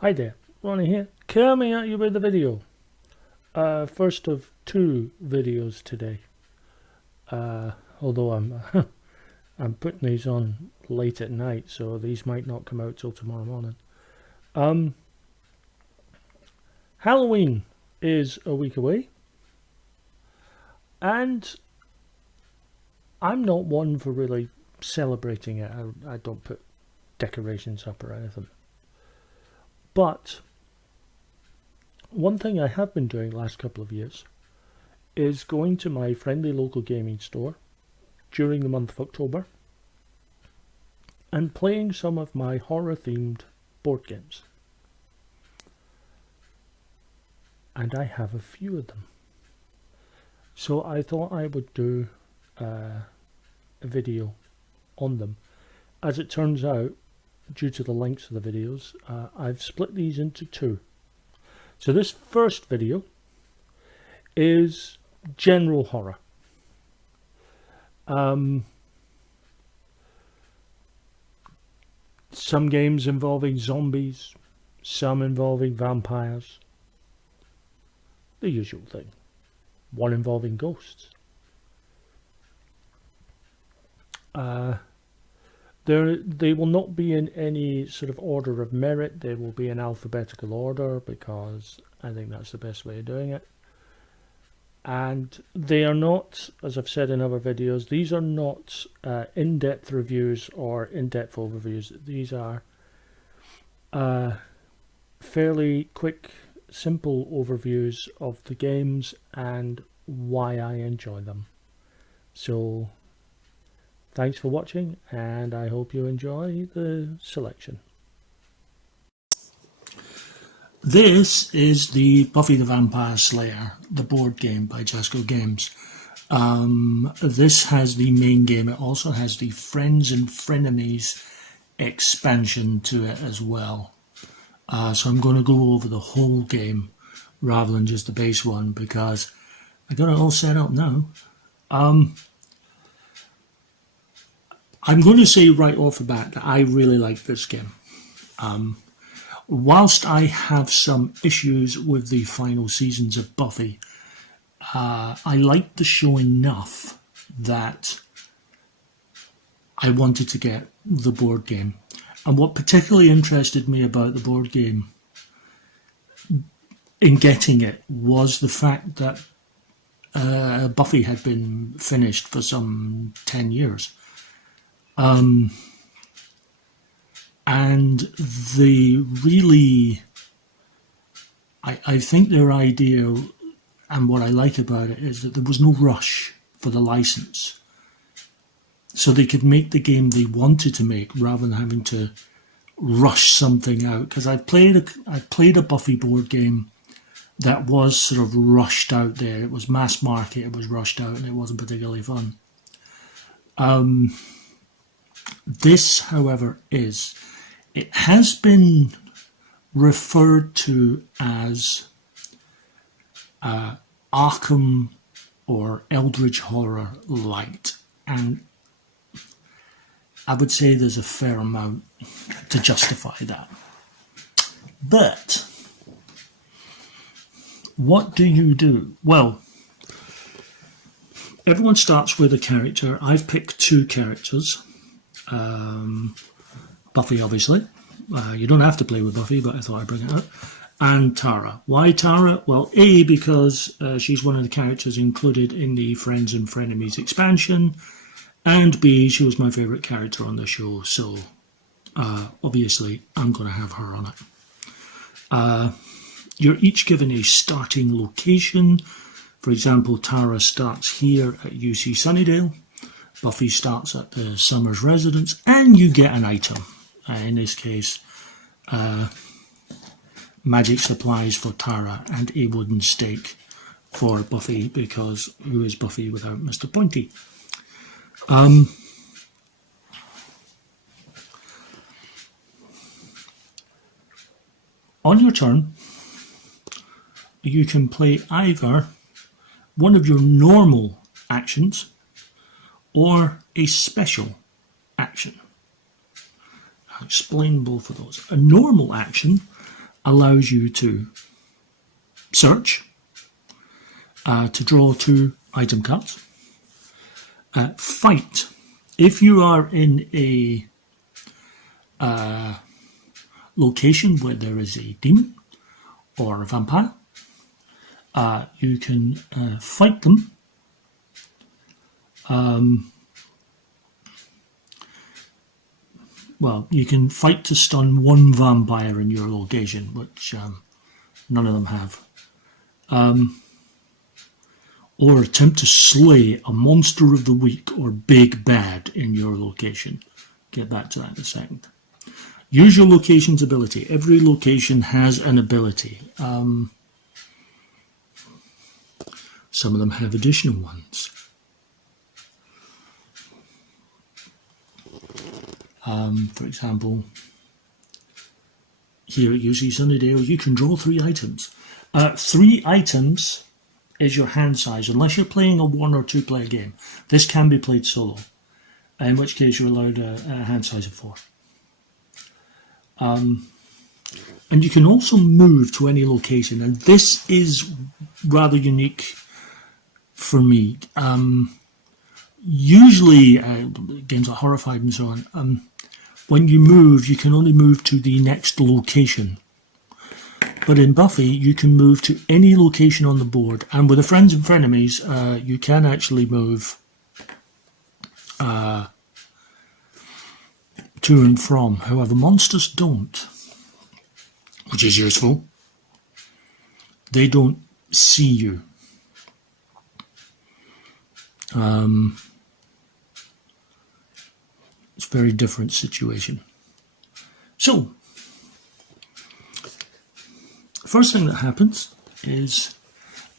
Hi there, Ronnie here, coming at you with the video. First of two videos today. Although I'm I'm putting these on late at night, so these might not come out till tomorrow morning. Halloween is a week away, and I'm not one for really celebrating it. I don't put decorations up or anything. But one thing I have been doing the last couple of years is going to my friendly local gaming store during the month of October and playing some of my horror themed board games. And I have a few of them. So I thought I would do a video on them. As it turns out, due to the lengths of the videos, I've split these into two. So this first video is general horror. Some games involving zombies, some involving vampires. The usual thing. One involving ghosts. They will not be in any sort of order of merit. They will be in alphabetical order because I think that's the best way of doing it. And they are not, as I've said in other videos, these are not in-depth reviews or in-depth overviews. These are fairly quick, simple overviews of the games and why I enjoy them. So thanks for watching, and I hope you enjoy the selection. This is the Buffy the Vampire Slayer, the board game by Jasco Games. This has the main game. It also has the Friends and Frenemies expansion to it as well. So I'm going to go over the whole game rather than just the base one because I got it all set up now. I'm going to say right off the bat that I really like this game. Whilst I have some issues with the final seasons of Buffy, I liked the show enough that I wanted to get the board game. And what particularly interested me about the board game in getting it was the fact that Buffy had been finished for some 10 years. And the really, I think their idea and what I like about it is that there was no rush for the license. So they could make the game they wanted to make rather than having to rush something out. Because I've played a Buffy board game that was sort of rushed out there. It was mass market, it was rushed out, and it wasn't particularly fun. This, however, it has been referred to as Arkham or Eldritch Horror Light, and I would say there's a fair amount to justify that. But what do you do? Well, everyone starts with a character. I've picked two characters. Buffy, obviously. You don't have to play with Buffy, but I thought I'd bring it up. And Tara. Why Tara? Well, A, because she's one of the characters included in the Friends and Frenemies expansion, and B, she was my favourite character on the show, so obviously I'm going to have her on it. You're each given a starting location. For example, Tara starts here at UC Sunnydale. Buffy starts at the Summers residence, and you get an item. In this case, magic supplies for Tara and a wooden stake for Buffy, because who is Buffy without Mr. Pointy? On your turn, you can play either one of your normal actions or a special action. I'll explain both of those. A normal action allows you to search, to draw 2 item cards. Fight. If you are in a location where there is a demon or a vampire, you can fight them. Well, you can fight to stun 1 vampire in your location, which none of them have. Or attempt to slay a monster of the week or big bad in your location. Get back to that in a second. Use your location's ability. Every location has an ability. Some of them have additional ones. For example, here at UC Sunnydale, you can draw 3 items. 3 items is your hand size, unless you're playing a 1 or 2 player game. This can be played solo, in which case you're allowed a hand size of 4. And you can also move to any location, and this is rather unique for me. Usually, games like Horrified and so on, when you move, you can only move to the next location. But in Buffy, you can move to any location on the board, and with the Friends and Frenemies, you can actually move to and from. However, monsters don't, which is useful. They don't see you. It's a very different situation. So, first thing that happens is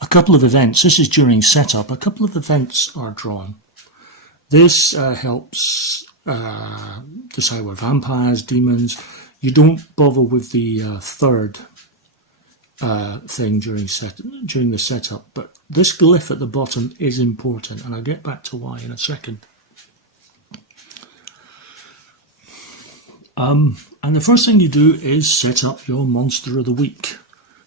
a couple of events. This is during setup. A couple of events are drawn. This helps decide where vampires, demons. You don't bother with the third thing during the setup, but this glyph at the bottom is important, and I'll get back to why in a second. And the first thing you do is set up your monster of the week.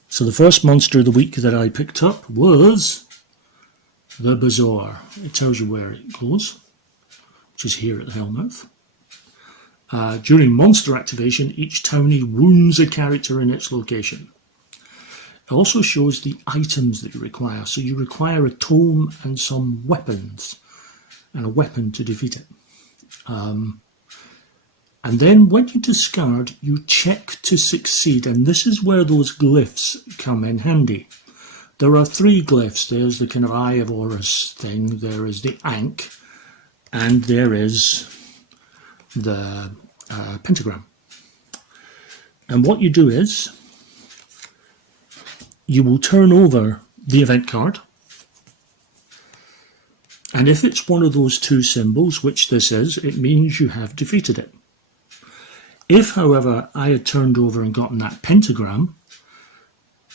So the first monster of the week that I picked up was the Bazaar. It tells you where it goes, which is here at the Hellmouth. During monster activation, each townie wounds a character in its location. It also shows the items that you require. So you require a tome and some weapons, and a weapon to defeat it. And then when you discard, you check to succeed, and this is where those glyphs come in handy. There are 3 glyphs. There's the kind of Eye of Horus thing, there is the Ankh, and there is the pentagram. And what you do is, you will turn over the event card, and if it's one of those 2 symbols, which this is, it means you have defeated it. If, however, I had turned over and gotten that pentagram,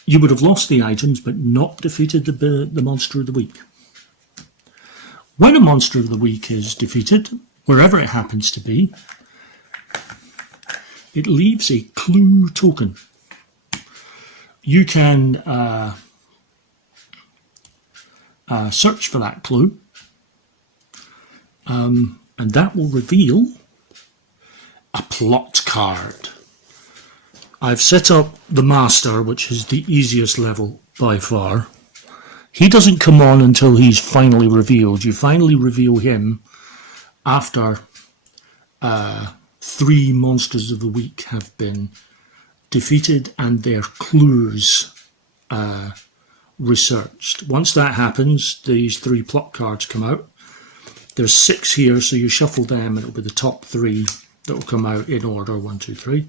you would have lost the items but not defeated the monster of the week. When a monster of the week is defeated, wherever it happens to be, it leaves a clue token. You can search for that clue, and that will reveal a plot card. I've set up the Master, which is the easiest level by far. He doesn't come on until he's finally revealed. You finally reveal him after 3 monsters of the week have been defeated and their clues researched. Once that happens, these 3 plot cards come out. There's 6 here, so you shuffle them and it'll be the top 3 that will come out in order, 1, 2, 3.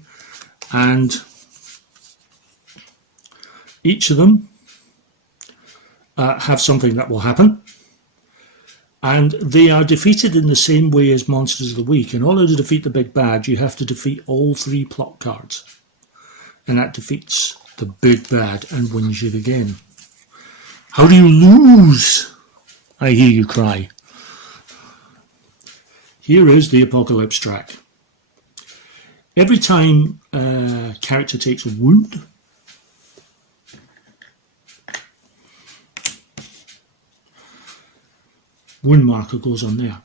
And each of them have something that will happen. And they are defeated in the same way as Monsters of the Week. In order to defeat the big bad, you have to defeat all 3 plot cards. And that defeats the big bad and wins you the game. How do you lose? I hear you cry. Here is the Apocalypse track. Every time a character takes a wound, wound marker goes on there.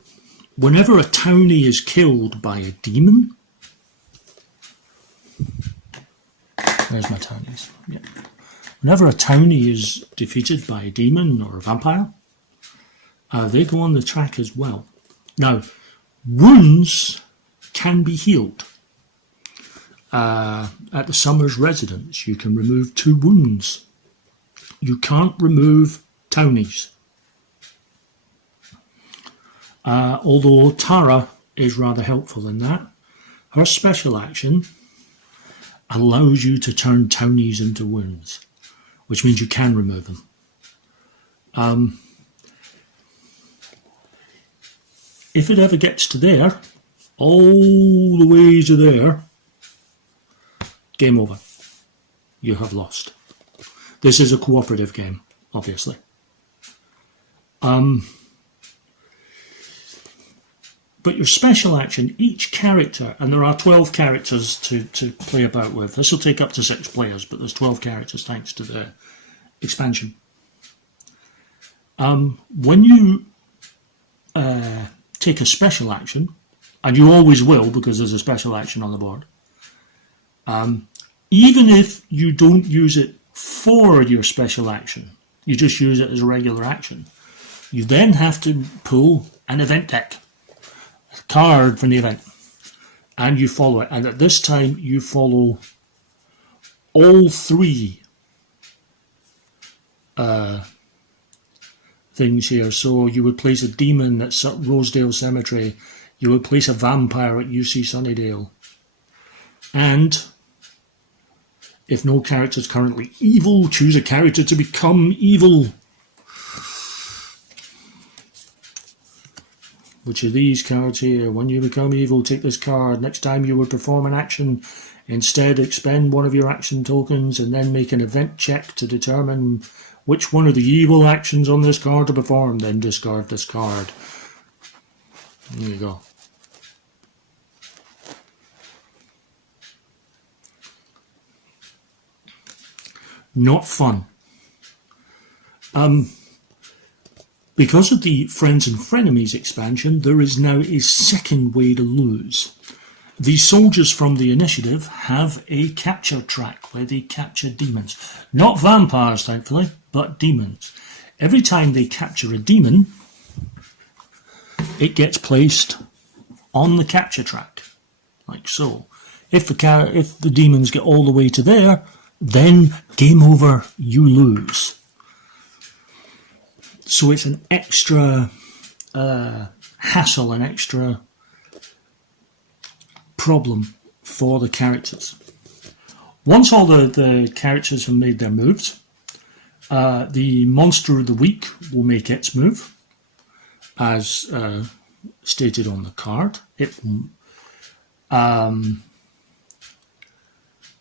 Whenever a townie is killed by a demon, there's my townies. Yeah. Whenever a townie is defeated by a demon or a vampire, they go on the track as well. Now, wounds can be healed. At the Summers residence, you can remove 2 wounds. You can't remove townies. Although Tara is rather helpful in that. Her special action allows you to turn townies into wounds, which means you can remove them. If it ever gets to there, all the way to there, game over. You have lost. This is a cooperative game, obviously. But your special action, each character, and there are 12 characters to play about with. This will take up to 6 players, but there's 12 characters thanks to the expansion. When you take a special action, and you always will because there's a special action on the board, even if you don't use it for your special action, you just use it as a regular action, you then have to pull an event deck, a card from the event, and you follow it. And at this time, you follow all 3 things here. So you would place a demon at Rosedale Cemetery, you would place a vampire at UC Sunnydale, and if no character is currently evil, choose a character to become evil. Which of these cards here? When you become evil, take this card. Next time you would perform an action, instead expend one of your action tokens and then make an event check to determine which one of the evil actions on this card to perform. Then discard this card. There you go. Not fun. Because of the Friends and Frenemies expansion, there is now a second way to lose. The soldiers from the initiative have a capture track where they capture demons. Not vampires, thankfully, but demons. Every time they capture a demon, it gets placed on the capture track, like so. If the demons get all the way to there, then game over, you lose. So it's an extra hassle, an extra problem for the characters. Once all the characters have made their moves, the Monster of the Week will make its move, as stated on the card.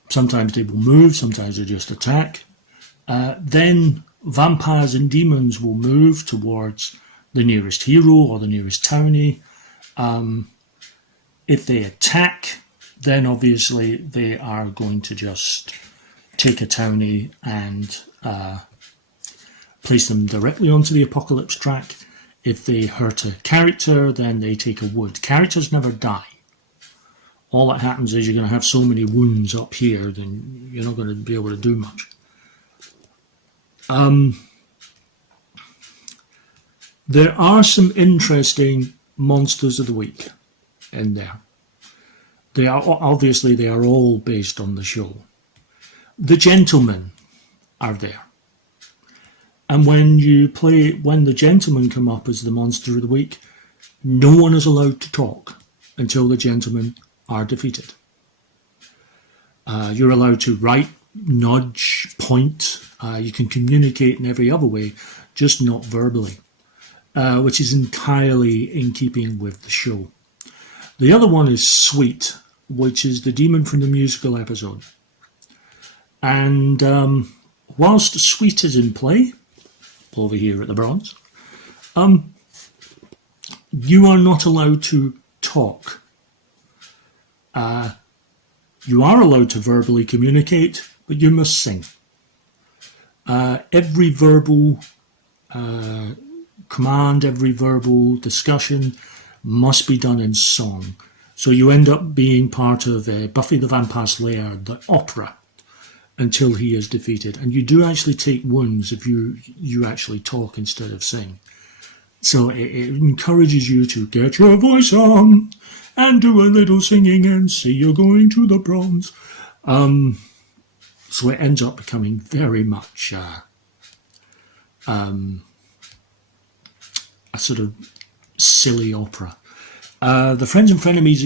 Sometimes they will move, sometimes they just attack. Then vampires and demons will move towards the nearest hero or the nearest townie. If they attack, then obviously they are going to just take a townie and place them directly onto the Apocalypse track. If they hurt a character, then they take a wound. Characters never die. All that happens is you're going to have so many wounds up here, then you're not going to be able to do much. There are some interesting monsters of the week in there. They are all based on the show. The gentlemen are there. And when the gentlemen come up as the monster of the week, no one is allowed to talk until the gentlemen are defeated. You're allowed to write, nudge, point. You can communicate in every other way, just not verbally, which is entirely in keeping with the show. The other one is Sweet, which is the demon from the musical episode. And whilst Sweet is in play, over here at the Bronze, you are not allowed to talk. You are allowed to verbally communicate, but you must sing. Every verbal command, every verbal discussion must be done in song. So you end up being part of Buffy the Vampire Slayer, the opera, until he is defeated. And you do actually take wounds if you actually talk instead of sing. So it encourages you to get your voice on and do a little singing and say you're going to the proms. So it ends up becoming very much a sort of silly opera. The Friends and Frenemies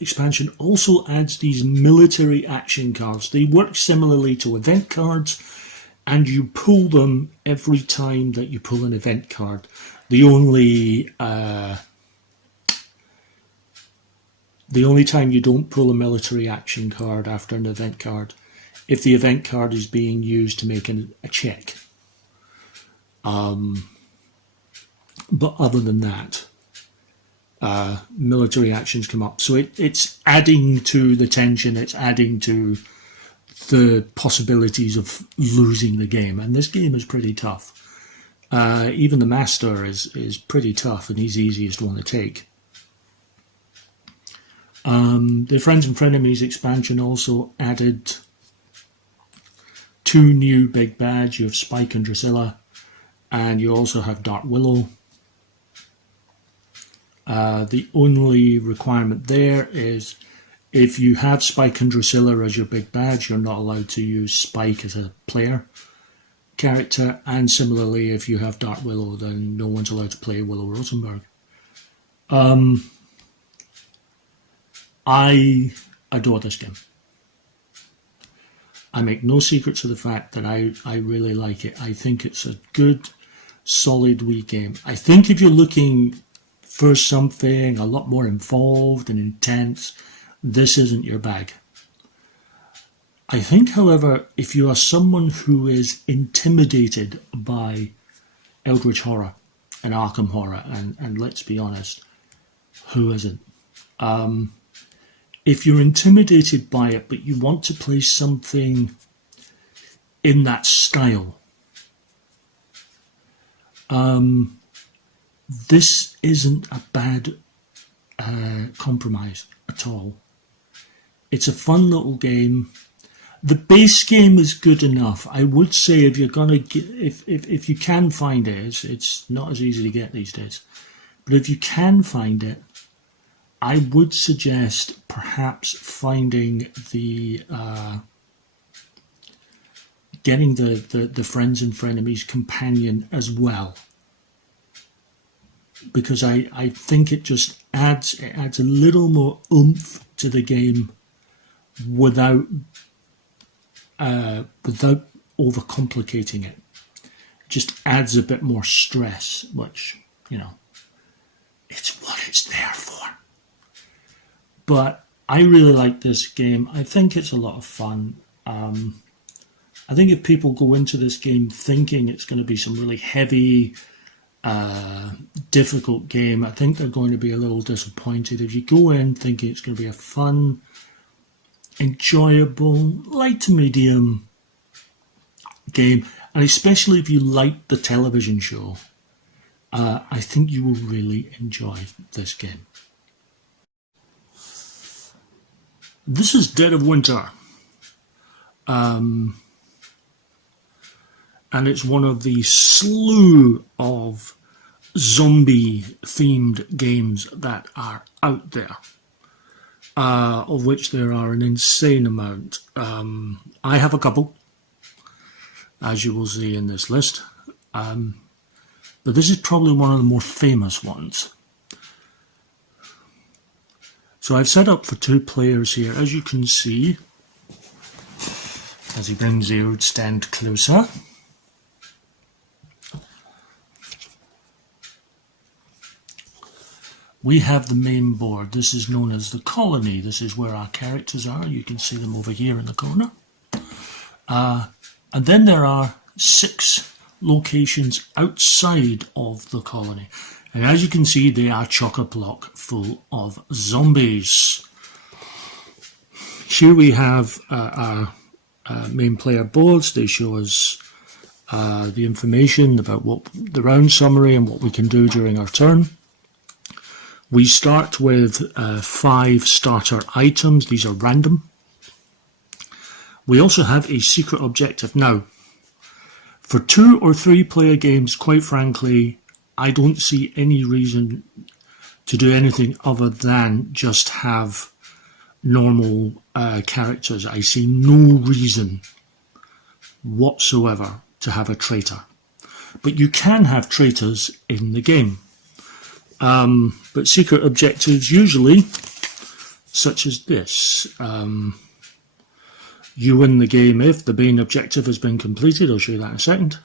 expansion also adds these military action cards. They work similarly to event cards, and you pull them every time that you pull an event card. The only time you don't pull a military action card after an event card, if the event card is being used to make a check. But other than that, military actions come up. So it's adding to the tension, it's adding to the possibilities of losing the game. And this game is pretty tough. Even the Master is pretty tough, and he's the easiest one to take. The Friends and Frenemies expansion also added 2 new big bads. You have Spike and Dracula, and you also have Dark Willow. The only requirement there is if you have Spike and Dracula as your big badge, you're not allowed to use Spike as a player character, and similarly if you have Dark Willow, then no one's allowed to play Willow Rosenberg. I adore this game. I make no secrets of the fact that I really like it. I think it's a good, solid Wii game. I think if you're looking for something a lot more involved and intense, this isn't your bag. I think, however, if you are someone who is intimidated by Eldritch Horror and Arkham Horror, and let's be honest, who isn't? If you're intimidated by it, but you want to play something in that style, this isn't a bad compromise at all. It's a fun little game. The base game is good enough. I would say if you're gonna get, if you can find it, it's not as easy to get these days. But if you can find it, I would suggest perhaps finding the getting the Friends and Frenemies companion as well, because I think it just adds a little more oomph to the game without overcomplicating it. It just adds a bit more stress, which, you know, it's what it's there for. But I really like this game. I think it's a lot of fun. I think if people go into this game thinking it's going to be some really heavy, difficult game, I think they're going to be a little disappointed. If you go in thinking it's going to be a fun, enjoyable, light to medium game, and especially if you like the television show, I think you will really enjoy this game. This is Dead of Winter, and it's one of the slew of zombie-themed games that are out there, of which there are an insane amount. I have a couple, as you will see in this list, but this is probably one of the more famous ones. So I've set up for 2 players here, as you can see, as he brings the old stand closer. We have the main board. This is known as the colony. This is where our characters are. You can see them over here in the corner. And then there are 6 locations outside of the colony. And as you can see, they are chock-a-block full of zombies. Here we have our main player boards. They show us the information about what the round summary and what we can do during our turn. We start with 5 starter items. These are random. We also have a secret objective. Now, for 2 or 3 player games, quite frankly, I don't see any reason to do anything other than just have normal characters. I see no reason whatsoever to have a traitor. But you can have traitors in the game. But secret objectives usually, such as this, you win the game if the main objective has been completed. I'll show you that in a second.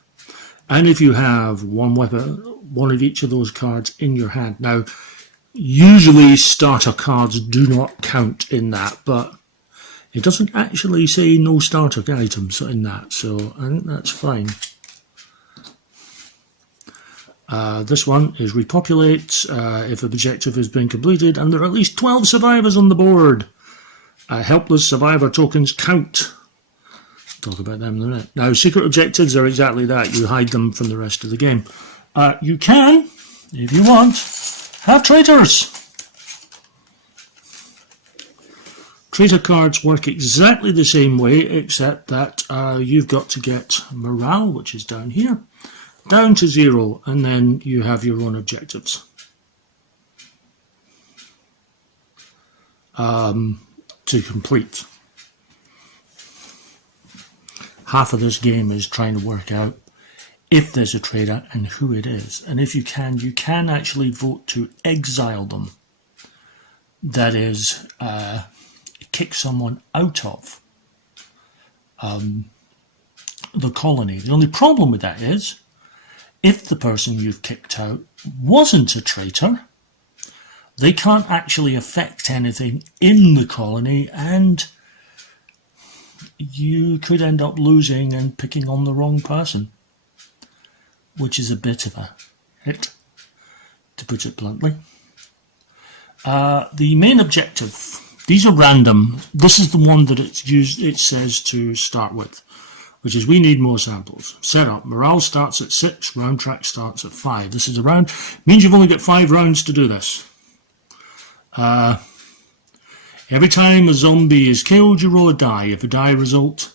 And if you have one weapon, one of each of those cards in your hand. Now, usually starter cards do not count in that, but it doesn't actually say no starter items in that, so I think that's fine. This one is Repopulate, if an objective has been completed and there are at least 12 survivors on the board. Helpless survivor tokens count. Talk about them in a minute. Now, secret objectives are exactly that. You hide them from the rest of the game. You can, if you want, have traitors. Traitor cards work exactly the same way, except that you've got to get morale, which is down here, down to 0, and then you have your own objectives. To complete. Half of this game is trying to work out if there's a traitor and who it is. And if you can actually vote to exile them. That is, kick someone out of the colony. The only problem with that is, if the person you've kicked out wasn't a traitor, they can't actually affect anything in the colony, and you could end up losing and picking on the wrong person, which is a bit of a hit, to put it bluntly. The main objective, these are random. This is the one that it says to start with, which is we need more samples. Setup, morale starts at 6, round track starts at 5. This is a round, means you've only got 5 rounds to do this. Every time a zombie is killed, you roll a die. If a die result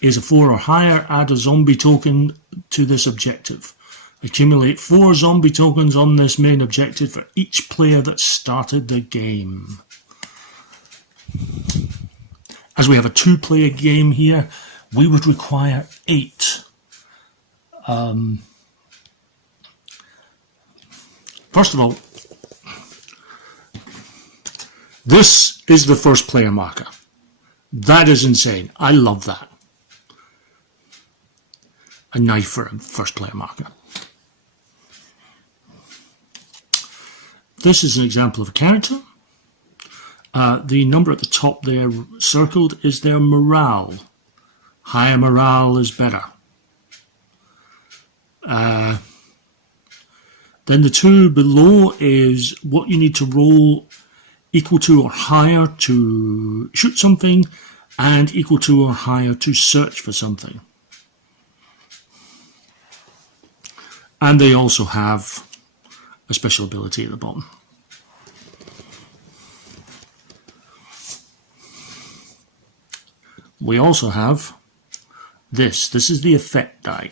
is a 4 or higher, add a zombie token to this objective. Accumulate 4 zombie tokens on this main objective for each player that started the game. As we have a 2-player game here, we would require 8. First of all, this is the first player marker. That is insane. I love that. A knife for a first player marker. This is an example of a character. The number at the top there circled is their morale. Higher morale is better. Then the 2 below is what you need to roll equal to or higher to shoot something, and equal to or higher to search for something. And they also have a special ability at the bottom. We also have this. This is the effect die.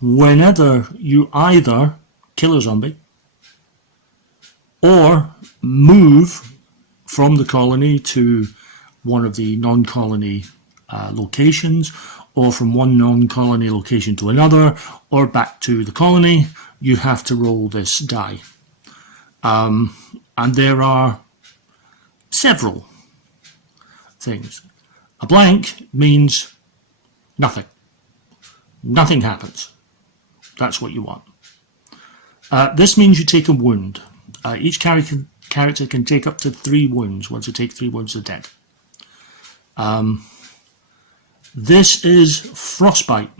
Whenever you either kill a zombie or move from the colony to one of the non-colony locations, or from one non-colony location to another, or back to the colony, you have to roll this die. And there are several things. A blank means nothing. Nothing happens. That's what you want. This means you take a wound. Each character can take up to 3 wounds. Once you take 3 wounds, they're dead. This is frostbite.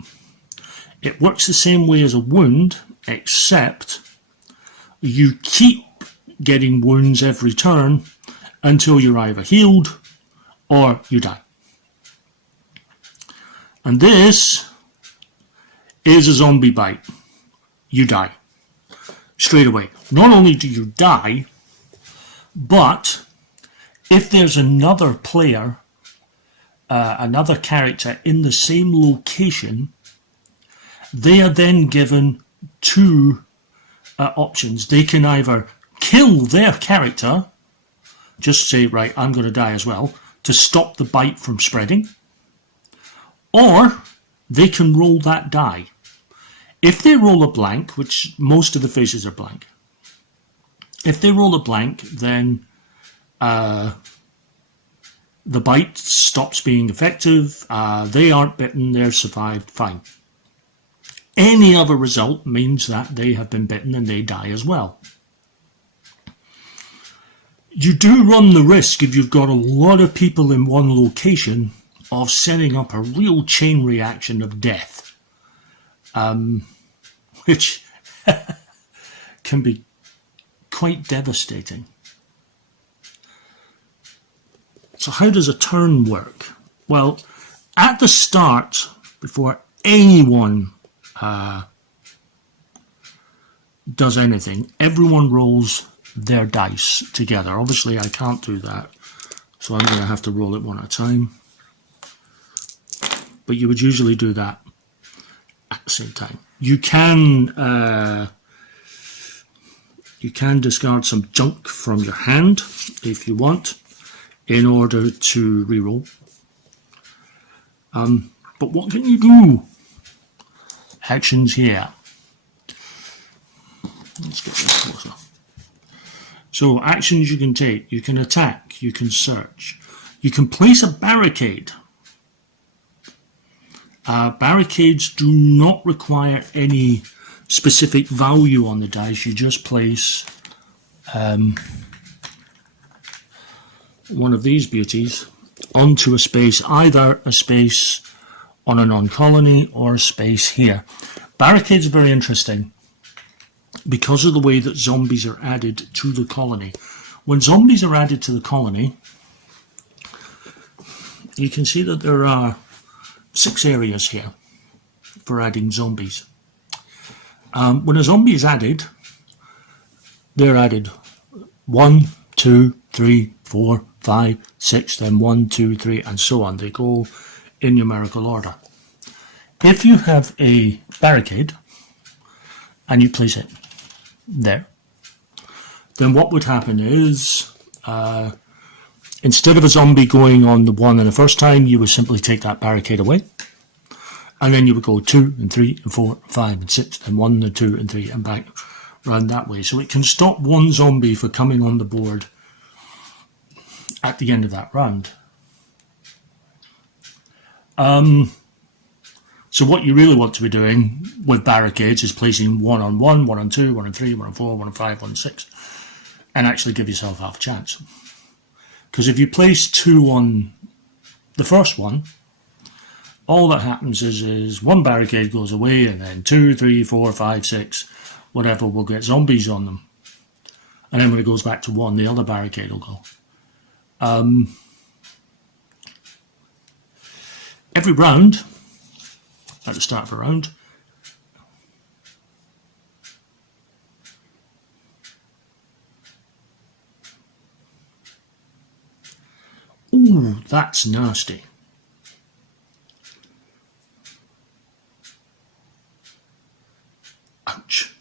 It works the same way as a wound, except you keep getting wounds every turn until you're either healed or you die. And this is a zombie bite. You die. Straight away. Not only do you die, but if there's another player, another character in the same location, they are then given two options. They can either kill their character, just say, right, I'm going to die as well, to stop the bite from spreading, or they can roll that die. If they roll a blank, which most of the faces are blank, if they roll a blank, then the bite stops being effective, they aren't bitten, they're survived, fine. Any other result means that they have been bitten and they die as well. You do run the risk, if you've got a lot of people in one location, of setting up a real chain reaction of death, which can be quite devastating. So how does a turn work? Well, at the start, before anyone does anything, everyone rolls their dice together. Obviously I can't do that, so I'm going to have to roll it one at a time. But you would usually do that at the same time. You can discard some junk from your hand if you want, in order to reroll. But what can you do? Actions here. Let's get this closer. So actions you can take. You can attack. You can search. You can place a barricade. Barricades do not require any specific value on the dice. You just place one of these beauties onto a space, either a space on a non-colony or a space here. Barricades are very interesting because of the way that zombies are added to the colony. When zombies are added to the colony, you can see that there are 6 areas here for adding zombies. When a zombie is added, they're added 1, 2, 3, 4, 5, 6, then 1, 2, 3, and so on. They go in numerical order. If you have a barricade and you place it there, then what would happen is, instead of a zombie going on the 1 and the first time, you would simply take that barricade away, and then you would go 2 and 3 and 4 and 5 and 6 and 1 and 2 and 3 and back round that way. So it can stop one zombie from coming on the board at the end of that round. So what you really want to be doing with barricades is placing 1 on 1, 1 on 2, 1 on 3, 1 on 4, 1 on 5, 1 on 6, and actually give yourself half a chance. Because if you place 2 on the first one, all that happens is one barricade goes away, and then 2, 3, 4, 5, 6, whatever, will get zombies on them. And then when it goes back to 1, the other barricade will go. Every round, at the start of a round, ooh, that's nasty. Ouch.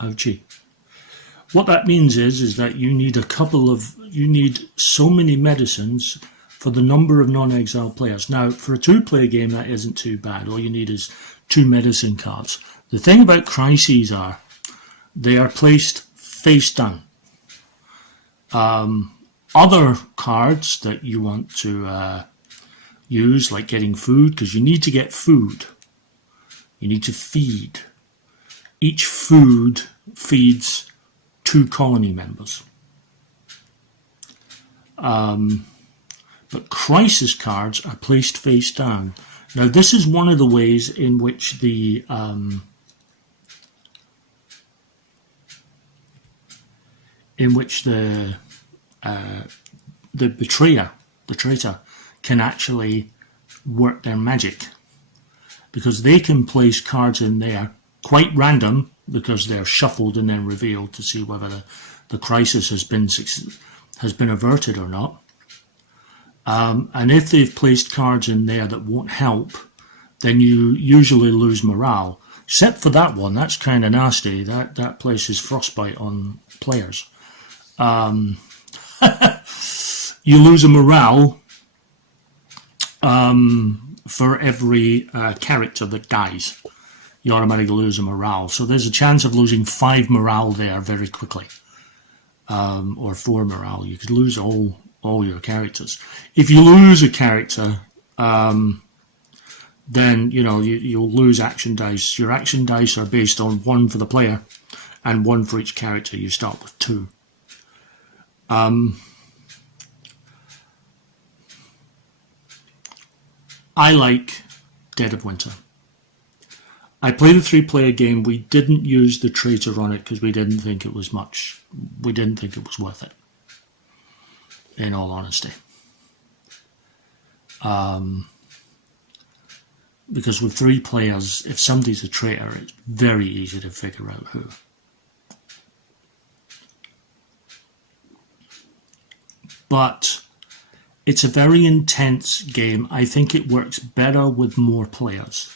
Ouchie. What that means is that you need you need so many medicines for the number of non-exile players. Now, for a 2-player game, that isn't too bad. All you need is 2 medicine cards. The thing about crises are, they are placed face down. Other cards that you want to use, like getting food, because you need to get food. You need to feed. Each food feeds 2 colony members. But crisis cards are placed face down. Now, this is one of the ways in which the in which the traitor can actually work their magic, because they can place cards in there quite random, because they're shuffled and then revealed to see whether the crisis has been averted or not. And if they've placed cards in there that won't help, then you usually lose morale. Except for that one, that's kind of nasty. That places frostbite on players. You lose a morale for every character that dies. You automatically lose a morale. So there's a chance of losing 5 morale there very quickly. Or 4 morale. You could lose all your characters. If you lose a character, then you'll lose action dice. Your action dice are based on 1 for the player and 1 for each character. You start with 2. I like Dead of Winter. I played a 3-player game. We didn't use the traitor on it because we didn't think it was much. We didn't think it was worth it, in all honesty. Because with 3 players, if somebody's a traitor, it's very easy to figure out who. But it's a very intense game. I think it works better with more players.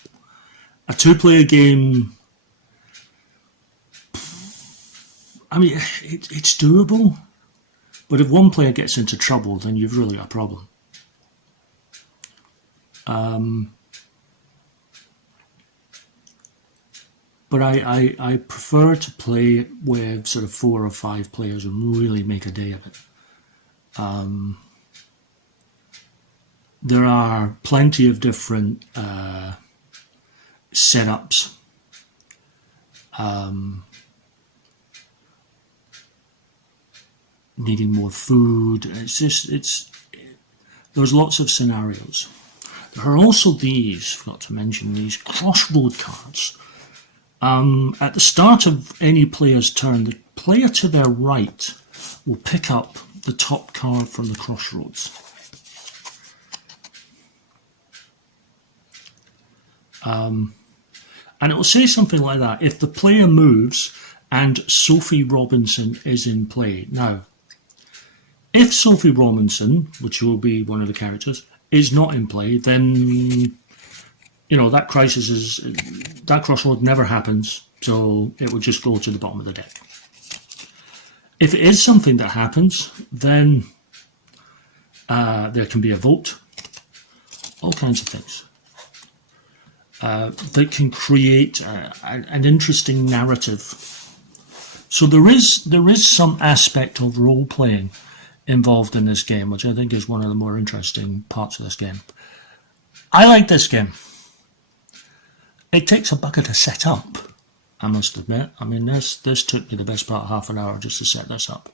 A 2-player game, I mean, it's doable. But if one player gets into trouble, then you've really got a problem. But I prefer to play with sort of 4 or 5 players and really make a day of it. There are plenty of different setups. Needing more food. There's lots of scenarios. There are also these, forgot to mention, these crossroad cards. At the start of any player's turn, the player to their right will pick up the top card from the crossroads. And it will say something like that: if the player moves and Sophie Robinson is in play. Now, if Sophie Robinson, which will be one of the characters, is not in play, then that that crossroad never happens, so it will just go to the bottom of the deck. If it is something that happens, then there can be a vote, all kinds of things that can create an interesting narrative. So there is some aspect of role playing involved in this game, which I think is one of the more interesting parts of this game. I like this game. It takes a bugger to set up, I must admit. I mean, this took me the best part of half an hour just to set this up.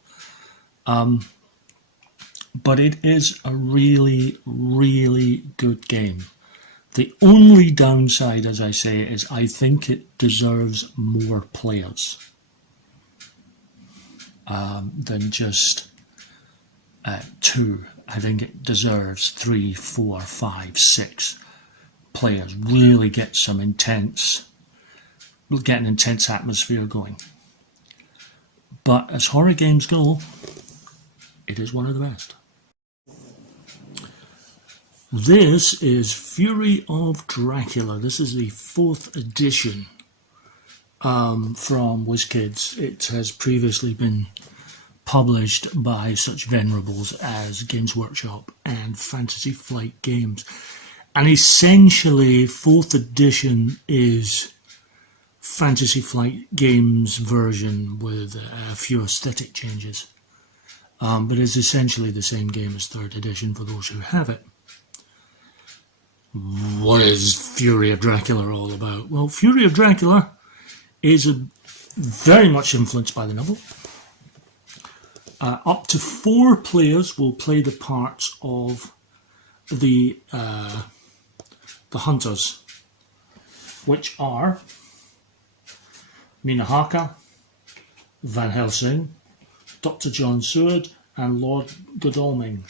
But it is a really, really good game. The only downside, as I say, is I think it deserves more players than just 2. I think it deserves 3, 4, 5, 6 players. Really get an intense atmosphere going. But as horror games go, it is one of the best. This is Fury of Dracula. This is the 4th edition from WizKids. It has previously been published by such venerables as Games Workshop and Fantasy Flight Games. And essentially, 4th edition is Fantasy Flight Games version with a few aesthetic changes. But it's essentially the same game as 3rd edition for those who have it. What is Fury of Dracula all about? Well, Fury of Dracula is very much influenced by the novel. Up to 4 players will play the parts of the hunters, which are Mina Harker, Van Helsing, Dr. John Seward, and Lord Godalming.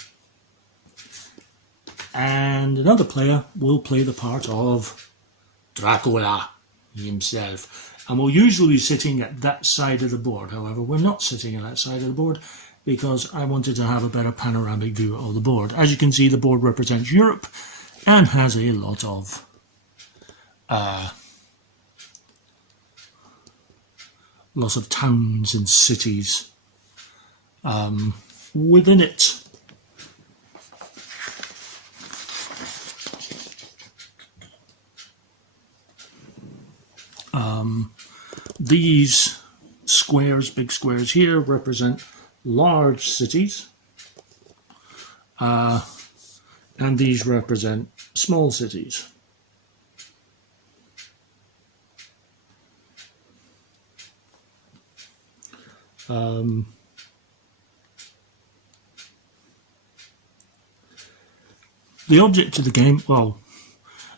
And another player will play the part of Dracula himself. And we'll usually be sitting at that side of the board. However, we're not sitting at that side of the board because I wanted to have a better panoramic view of the board. As you can see, the board represents Europe and has a lot of towns and cities within it. These squares, big squares here, represent large cities, and these represent small cities. The object of the game,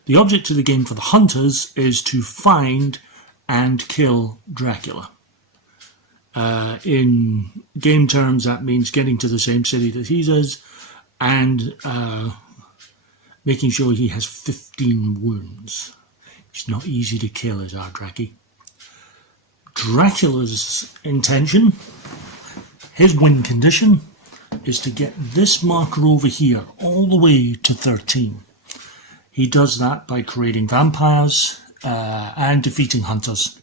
the object of the game for the hunters is to find and kill Dracula. In game terms, that means getting to the same city that he does and making sure he has 15 wounds. It's not easy to kill, is our Dracky. Dracula's intention, his win condition, is to get this marker over here all the way to 13. He does that by creating vampires and defeating hunters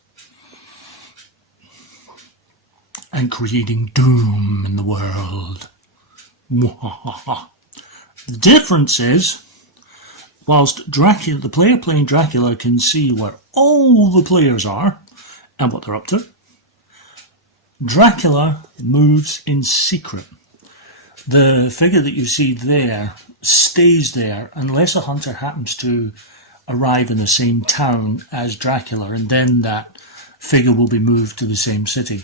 and creating doom in the world. The difference is, whilst Dracula, the player playing Dracula can see where all the players are and what they're up to, Dracula moves in secret. The figure that you see there stays there unless a hunter happens to arrive in the same town as Dracula, and then that figure will be moved to the same city.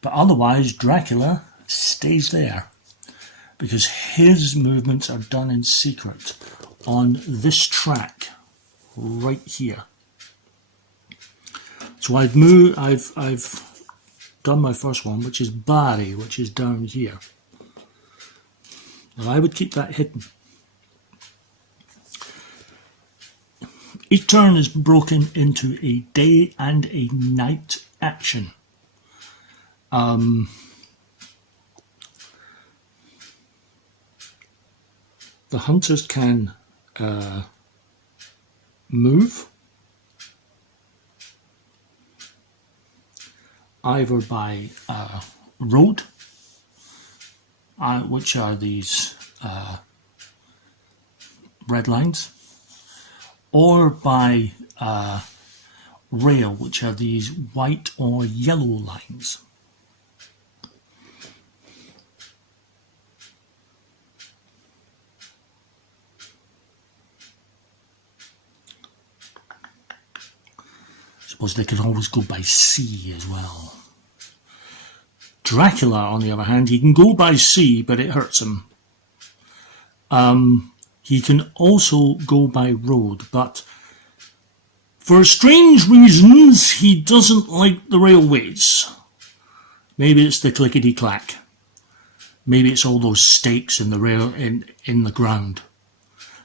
But otherwise, Dracula stays there because his movements are done in secret on this track right here. So I've done my first one, which is Barry, which is down here. Well, I would keep that hidden. Each turn is broken into a day and a night action. The hunters can move either by road, which are these red lines, or by rail, which are these white or yellow lines. I suppose they can always go by sea as well. Dracula, on the other hand, he can go by sea, but it hurts him. He can also go by road, but for strange reasons, he doesn't like the railways. Maybe it's the clickety-clack. Maybe it's all those stakes in the rail in the ground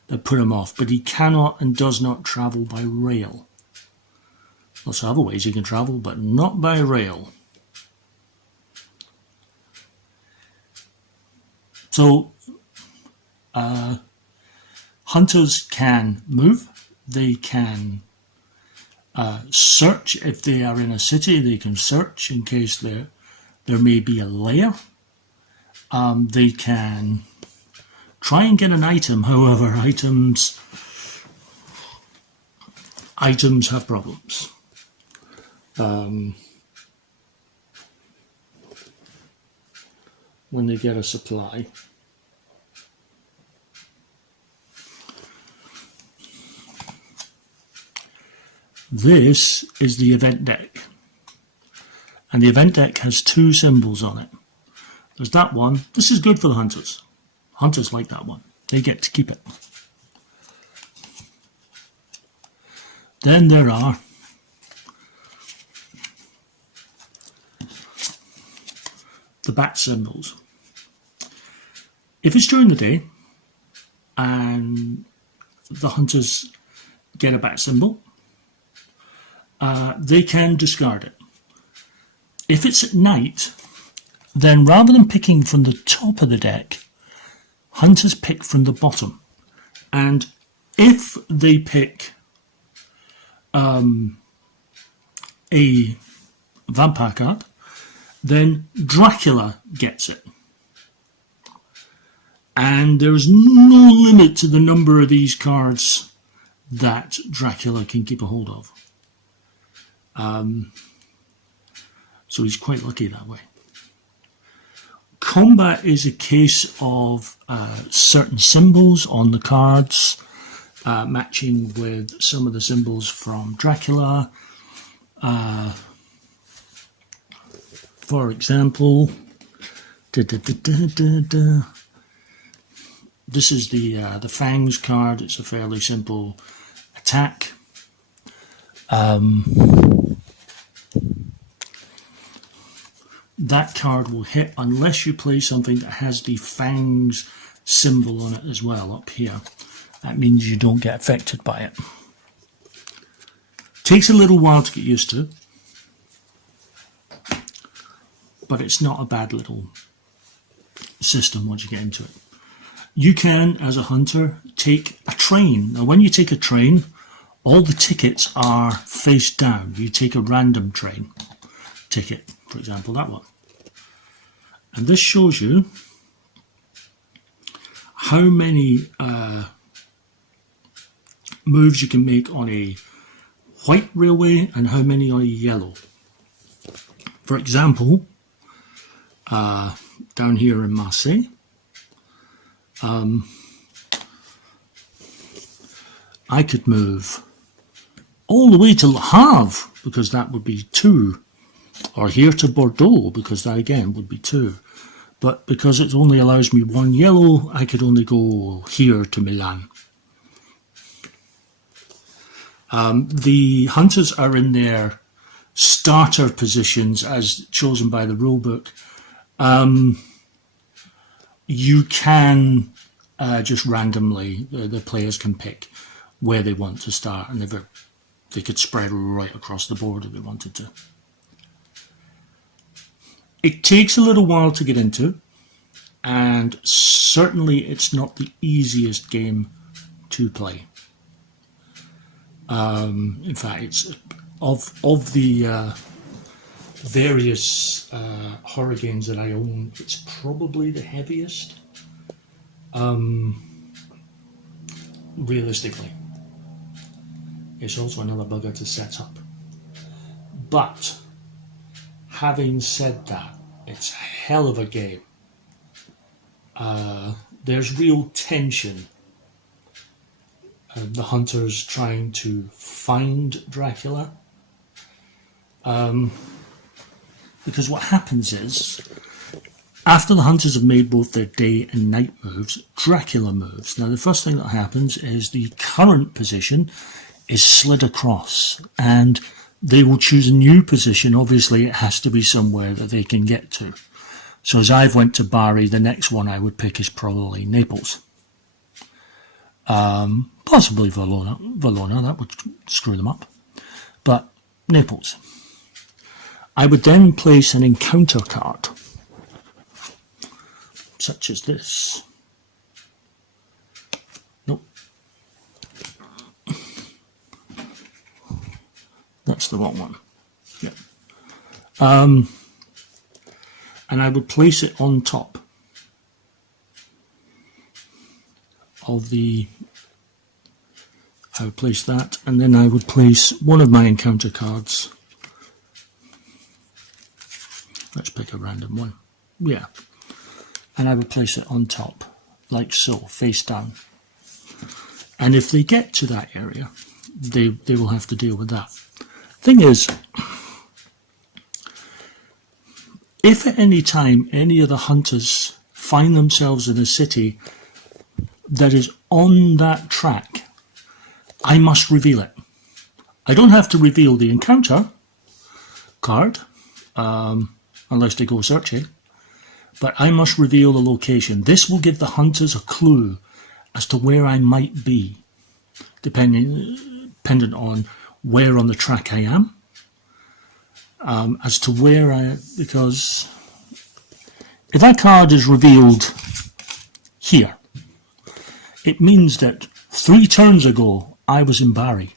that put him off. But he cannot and does not travel by rail. Lots of other ways he can travel, but not by rail. So, hunters can move, they can search. If they are in a city, they can search in case there may be a lair. They can try and get an item, however, items have problems. When they get a supply. This is the event deck. And the event deck has two symbols on it. There's that one. This is good for the hunters. Hunters like that one. They get to keep it. Then there are the bat symbols. If it's during the day and the hunters get a bat symbol, they can discard it. If it's at night, then rather than picking from the top of the deck, hunters pick from the bottom. And if they pick a vampire card, then Dracula gets it. And there is no limit to the number of these cards that Dracula can keep a hold of. So he's quite lucky that way. Combat is a case of certain symbols on the cards matching with some of the symbols from Dracula. For example, this is the Fangs card. It's a fairly simple attack. That card will hit unless you play something that has the Fangs symbol on it as well up here. That means you don't get affected by it. Takes a little while to get used to, but it's not a bad little system once you get into it. You can, as a hunter, take a train. Now, when you take a train, all the tickets are face down. You take a random train ticket, for example, that one. And this shows you how many moves you can make on a white railway and how many on a yellow. For example, down here in Marseille, I could move all the way to Le Havre, because that would be 2, or here to Bordeaux, because that again would be 2. But because it only allows me 1 yellow, I could only go here to Milan. The hunters are in their starter positions as chosen by the rulebook. You can just randomly, the players can pick where they want to start, and they could spread right across the board if they wanted to. It takes a little while to get into, and certainly it's not the easiest game to play. In fact, it's of the various horror games that I own, it's probably the heaviest, realistically. It's also another bugger to set up. But having said that, it's a hell of a game. There's real tension. The hunters trying to find Dracula. Because what happens is, after the hunters have made both their day and night moves, Dracula moves. Now the first thing that happens is the current position is slid across, and they will choose a new position. Obviously it has to be somewhere that they can get to. So as I've went to Bari, the next one I would pick is probably Naples. Possibly Verona, that would screw them up. But Naples. I would then place an encounter card, such as this. Nope. That's the wrong one. Yep. And I would place it on top of the... I would place that, and then I would place one of my encounter cards. Let's pick a random one. Yeah. And I would place it on top, like so, face down. And if they get to that area, they will have to deal with that. Thing is, if at any time any of the hunters find themselves in a city that is on that track, I must reveal it. I don't have to reveal the encounter card, unless they go searching, but I must reveal the location. This will give the hunters a clue as to where I might be, dependent on where on the track I am, as to where because if that card is revealed here, it means that 3 turns ago I was in Barry.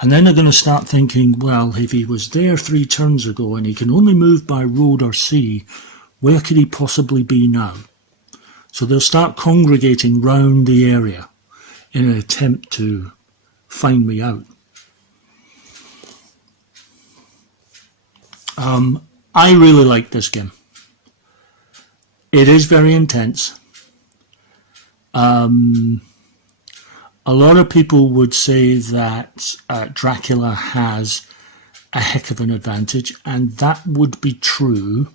And then they're going to start thinking, well, if he was there 3 turns ago and he can only move by road or sea, where could he possibly be now? So they'll start congregating round the area in an attempt to find me out. I really like this game. It is very intense. A lot of people would say that Dracula has a heck of an advantage, and that would be true,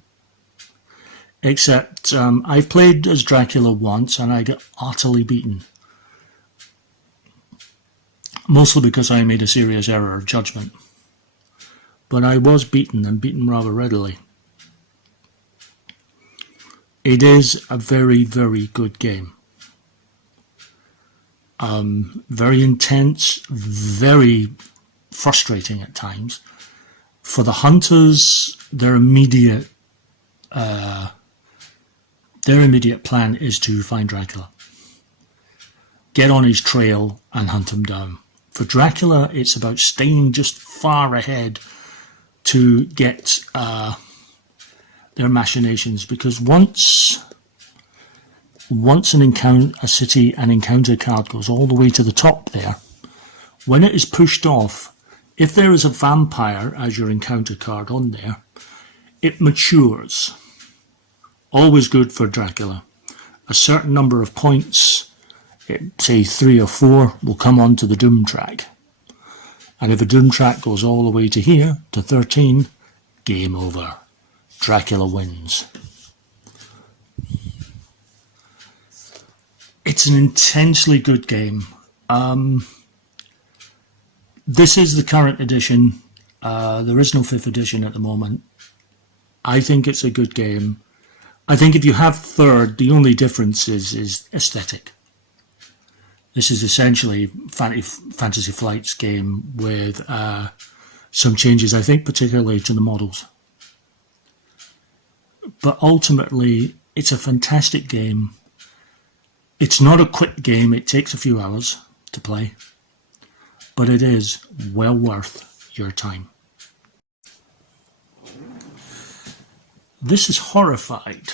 except I've played as Dracula once and I got utterly beaten. Mostly because I made a serious error of judgment. But I was beaten, and beaten rather readily. It is a very, very good game. Very intense, very frustrating at times. For the hunters, their immediate plan is to find Dracula, get on his trail and hunt him down. For Dracula, it's about staying just far ahead to get their machinations, because once a city and encounter card goes all the way to the top there, when it is pushed off, if there is a vampire as your encounter card on there, it matures. Always good for Dracula. A certain number of points, say 3 or 4, will come onto the Doom track. And if a Doom track goes all the way to here, to 13, game over. Dracula wins. It's an intensely good game. This is the current edition. There is no 5th edition at the moment. I think it's a good game. I think if you have 3rd, the only difference is aesthetic. This is essentially Fantasy Flight's game with some changes, I think, particularly to the models. But ultimately, it's a fantastic game. It's not a quick game. It takes a few hours to play. But it is well worth your time. This is Horrified.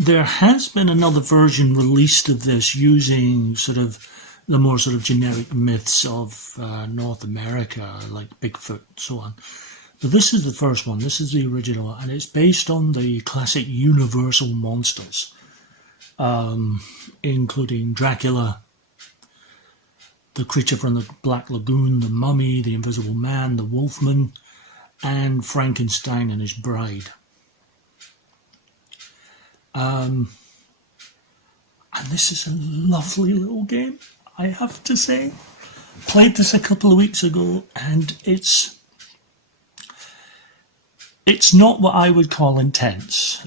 There has been another version released of this using the more generic myths of North America, like Bigfoot and so on. But this is the first one. This is the original, and it's based on the classic Universal monsters, including Dracula, the creature from the Black Lagoon, the Mummy, the Invisible Man, the Wolfman, and Frankenstein and his bride. And this is a lovely little game, I have to say. Played this a couple of weeks ago, and it's not what I would call intense.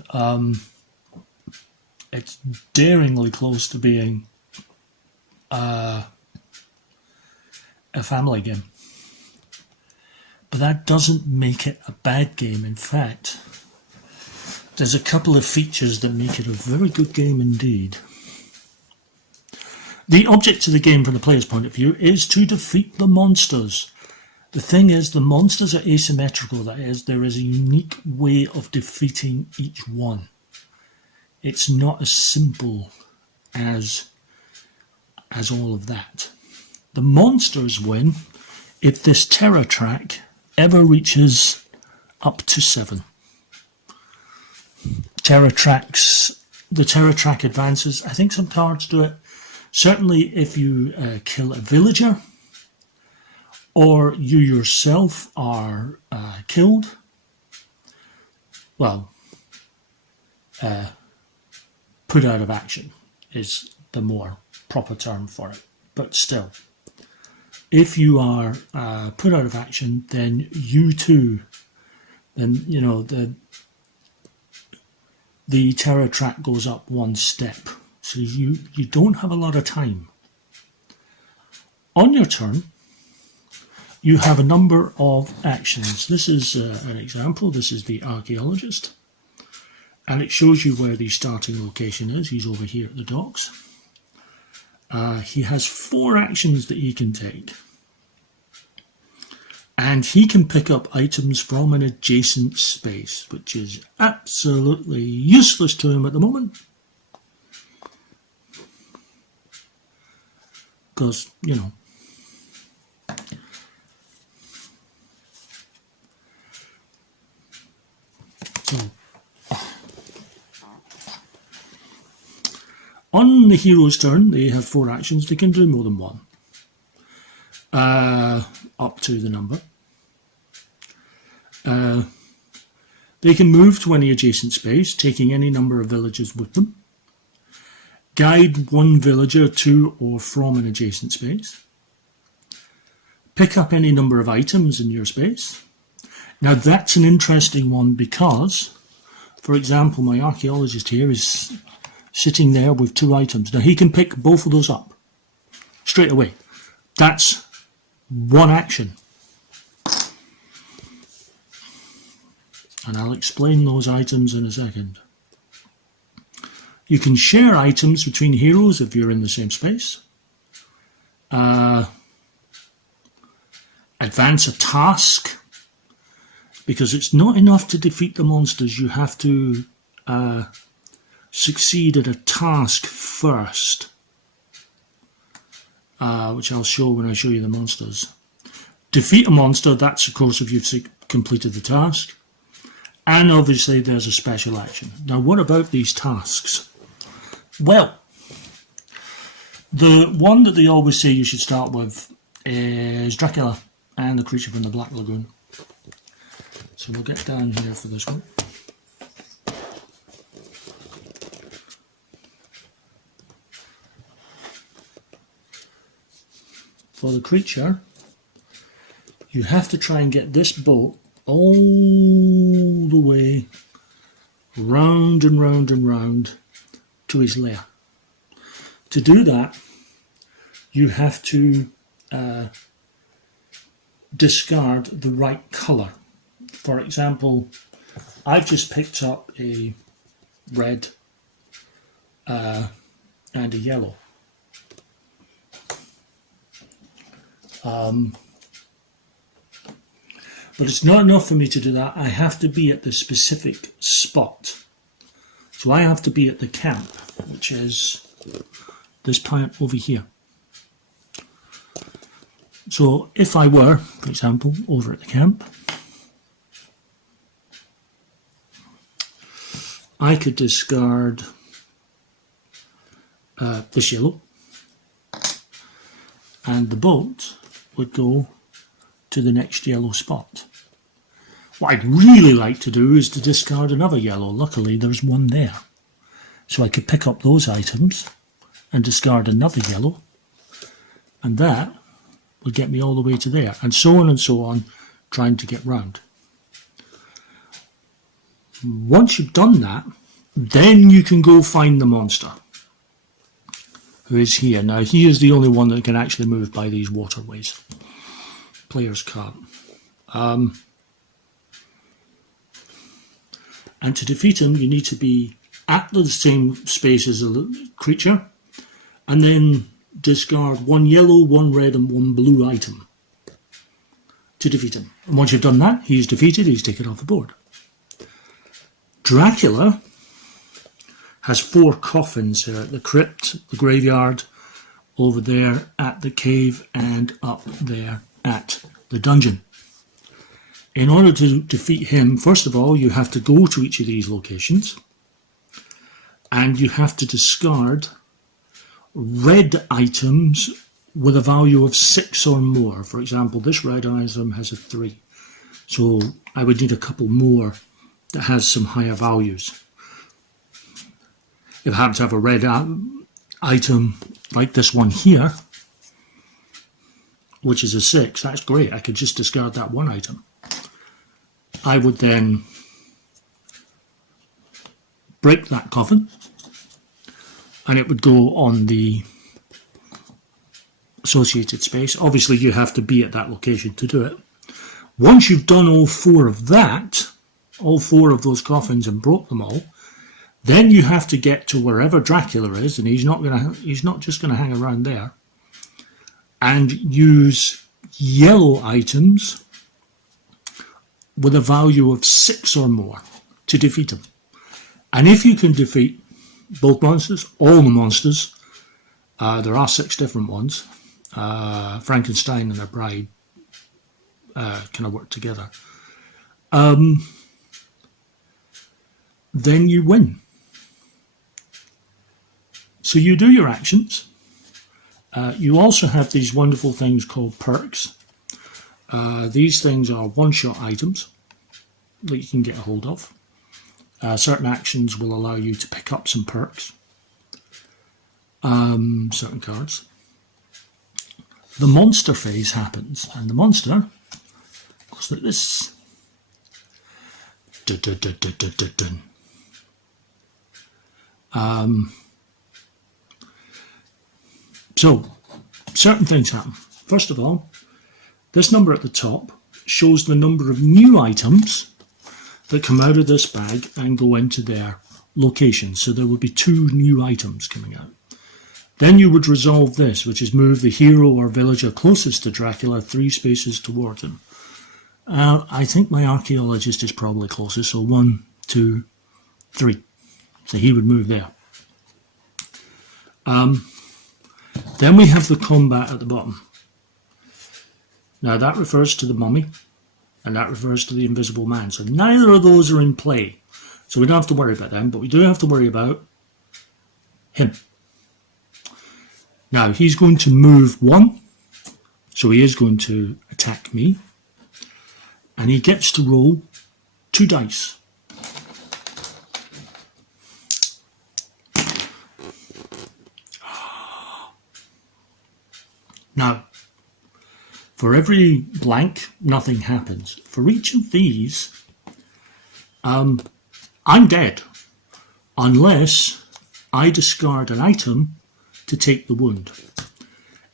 It's daringly close to being a family game. But that doesn't make it a bad game. In fact, there's a couple of features that make it a very good game indeed. The object of the game from the player's point of view is to defeat the monsters. The thing is, the monsters are asymmetrical. That is, there is a unique way of defeating each one. It's not as simple as all of that. The monsters win if this terror track ever reaches up to 7. The terror track advances. I think some cards do it. Certainly if you kill a villager, or you yourself are killed, well, put out of action is the more proper term for it. But still, if you are put out of action, then you too then you know the terror track goes up one step. So you don't have a lot of time. On your turn, you have a number of actions. This is an example. This is the archaeologist. And it shows you where the starting location is. He's over here at the docks. He has 4 actions that he can take. And he can pick up items from an adjacent space, which is absolutely useless to him at the moment. Because, you know, so on the hero's turn, they have 4 actions. They can do more than one, up to the number. They can move to any adjacent space, taking any number of villagers with them. Guide one villager to or from an adjacent space. Pick up any number of items in your space. Now that's an interesting one because, for example, my archaeologist here is sitting there with 2 items. Now he can pick both of those up straight away. That's one action. And I'll explain those items in a second. You can share items between heroes if you're in the same space. Advance a task, because it's not enough to defeat the monsters. You have to succeed at a task first, which I'll show when I show you the monsters. Defeat a monster, that's of course if you've completed the task. And obviously there's a special action. Now what about these tasks? Well, the one that they always say you should start with is Dracula and the creature from the Black Lagoon. So we'll get down here for this one. For the creature, you have to try and get this boat all the way round and round and round to his lair. To do that, you have to discard the right colour. For example, I've just picked up a red and a yellow. But it's not enough for me to do that. I have to be at the specific spot. So I have to be at the camp, which is this plant over here. So if I were, for example, over at the camp, I could discard this yellow, and the boat would go to the next yellow spot. What I'd really like to do is to discard another yellow. Luckily there's one there. So I could pick up those items and discard another yellow, and that would get me all the way to there, and so on, trying to get round. Once you've done that, then you can go find the monster, who is here. Now he is the only one that can actually move by these waterways. Players can't. And to defeat him, you need to be at the same space as the creature, and then discard one yellow, one red, and one blue item to defeat him. And once you've done that, he's defeated, he's taken off the board. Dracula has 4 coffins here at the crypt, the graveyard, over there at the cave, and up there at the dungeon. In order to defeat him, first of all, you have to go to each of these locations, and you have to discard red items with a value of 6 or more. For example, this red item has a 3, so I would need a couple more that has some higher values. If I happen to have a red item like this one here, which is a 6, that's great. I could just discard that one item. I would then break that coffin, and it would go on the associated space. Obviously, you have to be at that location to do it. Once you've done all four of those coffins and broke them all, then you have to get to wherever Dracula is, and he's not just going to hang around there, and use yellow items with a value of 6 or more to defeat him. And if you can defeat both monsters, all the monsters, there are 6 different ones, Frankenstein and their bride kind of work together, then you win. So you do your actions. You also have these wonderful things called perks. These things are one-shot items that you can get a hold of. Certain actions will allow you to pick up some perks, certain cards. The monster phase happens, and the monster looks like this. Dun, dun, dun, dun, dun, dun, dun. So, certain things happen. First of all, this number at the top shows the number of new items that come out of this bag and go into their location. So there would be 2 new items coming out. Then you would resolve this, which is move the hero or villager closest to Dracula 3 spaces toward him. I think my archaeologist is probably closest, so 1, 2, 3. So he would move there. Then we have the combat at the bottom. Now that refers to the mummy, and that refers to the invisible man. So neither of those are in play. So we don't have to worry about them, but we do have to worry about him. Now he's going to move 1, so he is going to attack me, and he gets to roll 2 dice. Now, for every blank, nothing happens. For each of these, I'm dead, unless I discard an item to take the wound.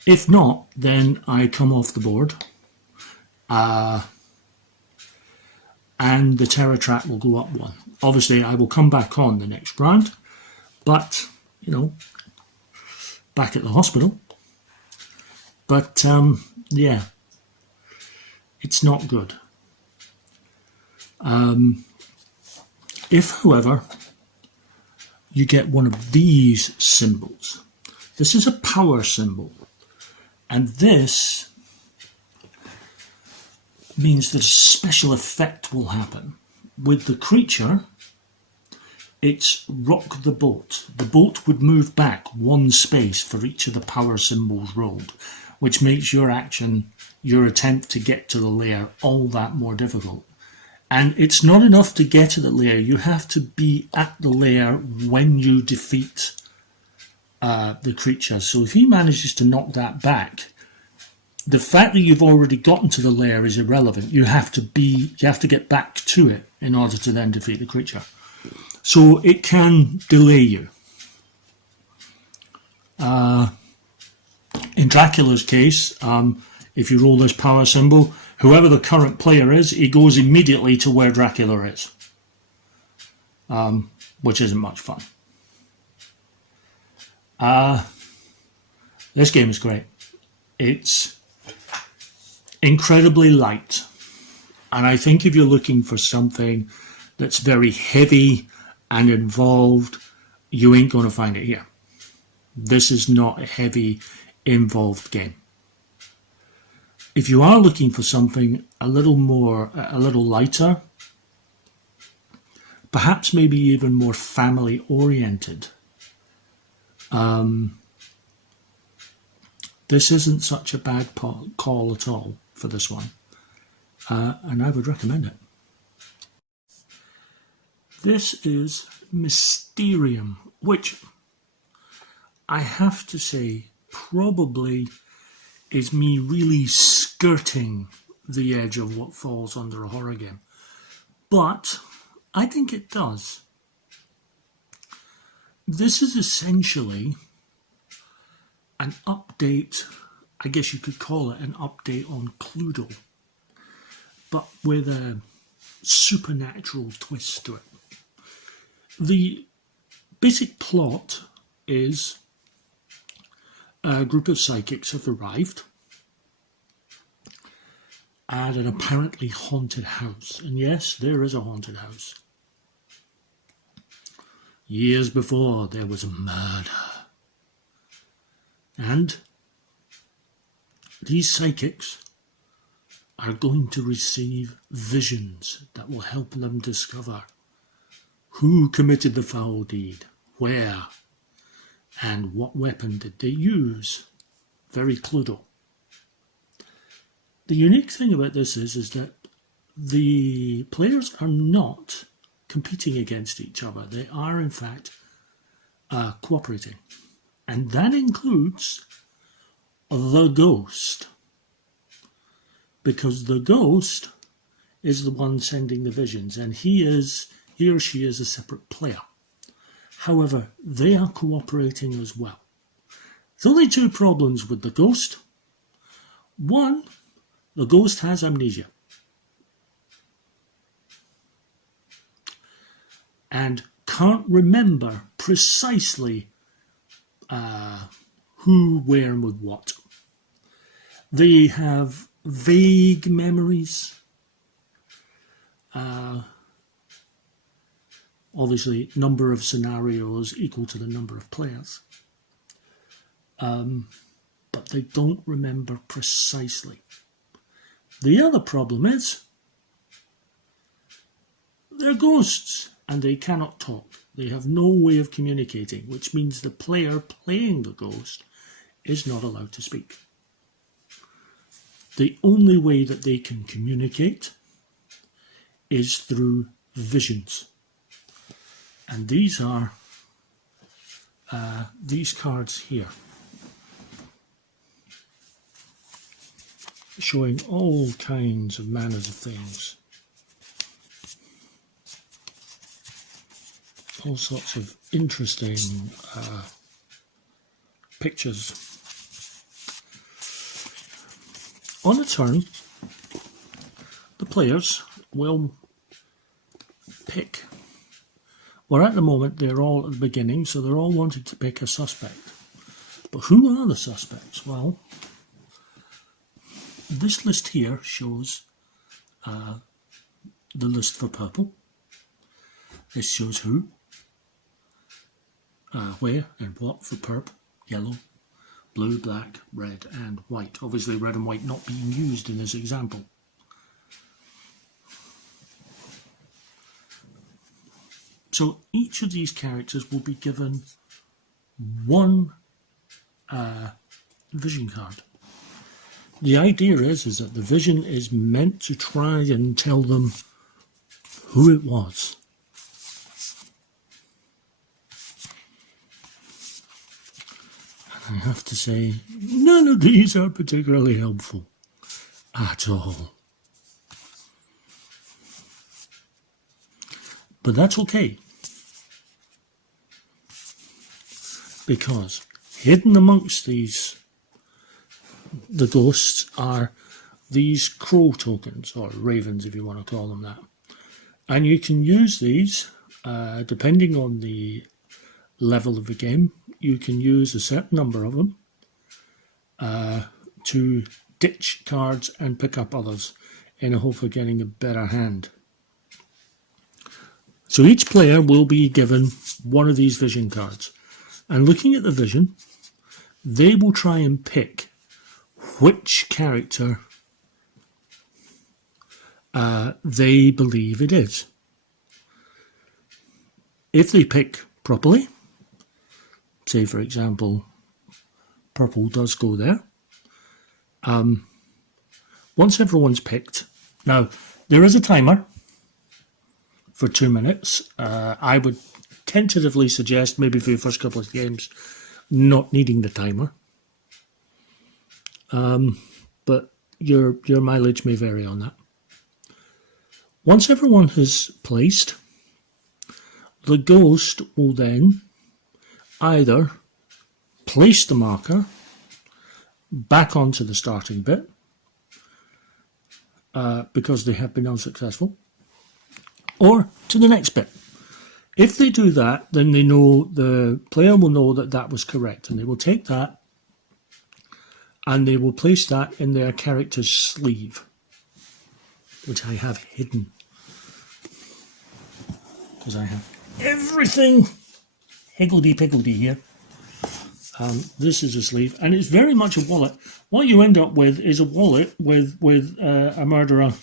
If not, then I come off the board, and the terror track will go up 1. Obviously, I will come back on the next round, but, back at the hospital. But, yeah, it's not good. If, however, you get one of these symbols, this is a power symbol, and this means that a special effect will happen. With the creature, it's rock the boat. The boat would move back 1 space for each of the power symbols rolled, which makes your action, your attempt to get to the lair, all that more difficult. And it's not enough to get to the lair, you have to be at the lair when you defeat the creature. So if he manages to knock that back, the fact that you've already gotten to the lair is irrelevant. You have to get back to it in order to then defeat the creature. So it can delay you. In Dracula's case, if you roll this power symbol, whoever the current player is, he goes immediately to where Dracula is, which isn't much fun. This game is great. It's incredibly light, and I think if you're looking for something that's very heavy and involved, you ain't going to find it here. This is not a heavy, involved game. If you are looking for something a little lighter, perhaps maybe even more family oriented, this isn't such a bad call at all for this one, and I would recommend it. This is Mysterium, which I have to say probably is me really skirting the edge of what falls under a horror game. but I think it does. This is essentially an update, I guess you could call it an update on Cluedo, but with a supernatural twist to it. The basic plot is a group of psychics have arrived at an apparently haunted house. And yes, there is a haunted house. Years before, there was a murder. And these psychics are going to receive visions that will help them discover who committed the foul deed, where, and what weapon did they use. Very Cluedo. The unique thing about this is that the players are not competing against each other. They are, in fact, cooperating. And that includes the ghost. Because the ghost is the one sending the visions, and he or she is a separate player. However, they are cooperating as well. There's only two problems with the ghost. One, the ghost has amnesia. And can't remember precisely who, where, and with what. They have vague memories. Obviously, number of scenarios equal to the number of players. But they don't remember precisely. The other problem is they're ghosts and they cannot talk. They have no way of communicating, which means the player playing the ghost is not allowed to speak. The only way that they can communicate is through visions. And these are these cards here, showing all kinds of manners of things. All sorts of interesting pictures. On a turn, the players will pick. Well, at the moment, they're all at the beginning, so they're all wanting to pick a suspect. But who are the suspects? Well, this list here shows the list for purple. This shows who, where, and what for purple, yellow, blue, black, red, and white. Obviously, red and white not being used in this example. So each of these characters will be given one vision card. The idea is that the vision is meant to try and tell them who it was. And I have to say, none of these are particularly helpful at all. But that's okay. Because hidden amongst these, the ghosts, are these crow tokens, or ravens if you want to call them that. And you can use these, depending on the level of the game, you can use a certain number of them to ditch cards and pick up others in the hope of getting a better hand. So each player will be given one of these vision cards. And looking at the vision, they will try and pick which character they believe it is. If they pick properly, say for example, purple does go there. Once everyone's picked, now there is a timer for 2 minutes. I would tentatively suggest, maybe for your first couple of games, not needing the timer. But your mileage may vary on that. Once everyone has placed, the ghost will then either place the marker back onto the starting bit because they have been unsuccessful, or to the next bit. If they do that, then they know, the player will know that that was correct, and they will take that and they will place that in their character's sleeve, which I have hidden because I have everything higgledy-piggledy here. This is a sleeve, and it's very much a wallet. What you end up with is a wallet with a murderer,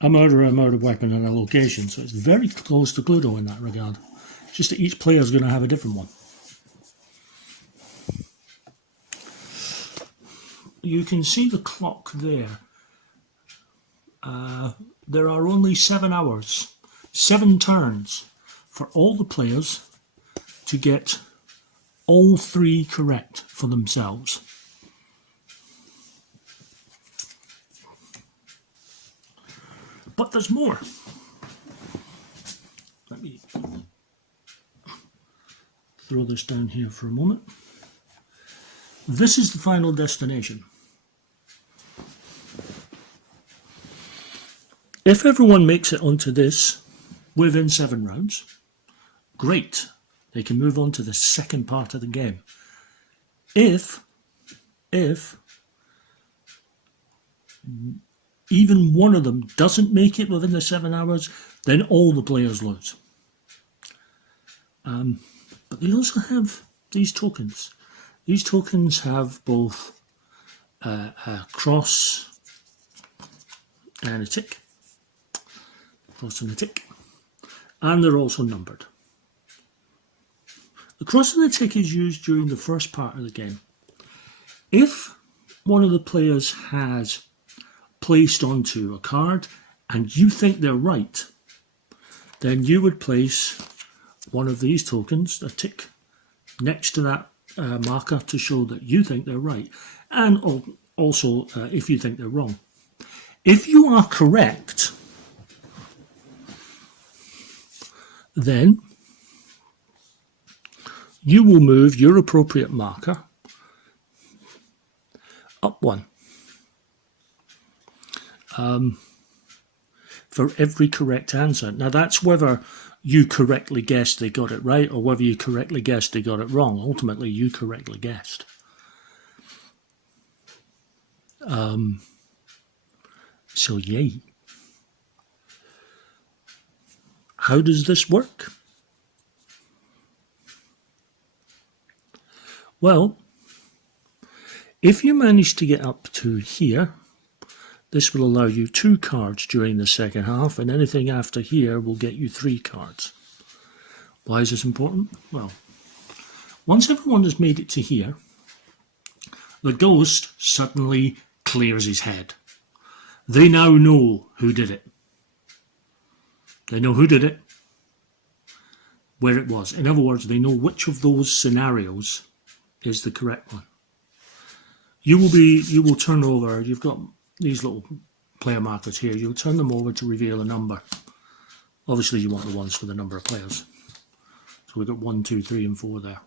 a murder weapon, and a location. So it's very close to Cluedo in that regard. Just that each player is going to have a different one. You can see the clock there. There are only 7 hours, 7 turns for all the players to get all 3 correct for themselves. But there's more. Let me throw this down here for a moment. This is the final destination. If everyone makes it onto this within 7 rounds, great. They can move on to the second part of the game. If even one of them doesn't make it within the 7 hours, then all the players lose. But they also have these tokens. These tokens have both a cross and a tick. Cross and a tick. And they're also numbered. The cross and the tick is used during the first part of the game. If one of the players has placed onto a card and you think they're right, then you would place one of these tokens, a tick, next to that marker to show that you think they're right, and also if you think they're wrong. If you are correct, then you will move your appropriate marker up 1 for every correct answer. Now that's whether you correctly guessed they got it right or whether you correctly guessed they got it wrong. Ultimately, you correctly guessed. So yay. How does this work? Well, if you manage to get up to here, this will allow you 2 cards during the second half, and anything after here will get you 3 cards. Why is this important? Well, once everyone has made it to here, the ghost suddenly clears his head. They now know who did it. They know who did it, where it was. In other words, they know which of those scenarios is the correct one. You will turn over, you've got these little player markers here, you'll turn them over to reveal a number. Obviously you want the ones for the number of players. So we've got 1, 2, 3 and 4 there.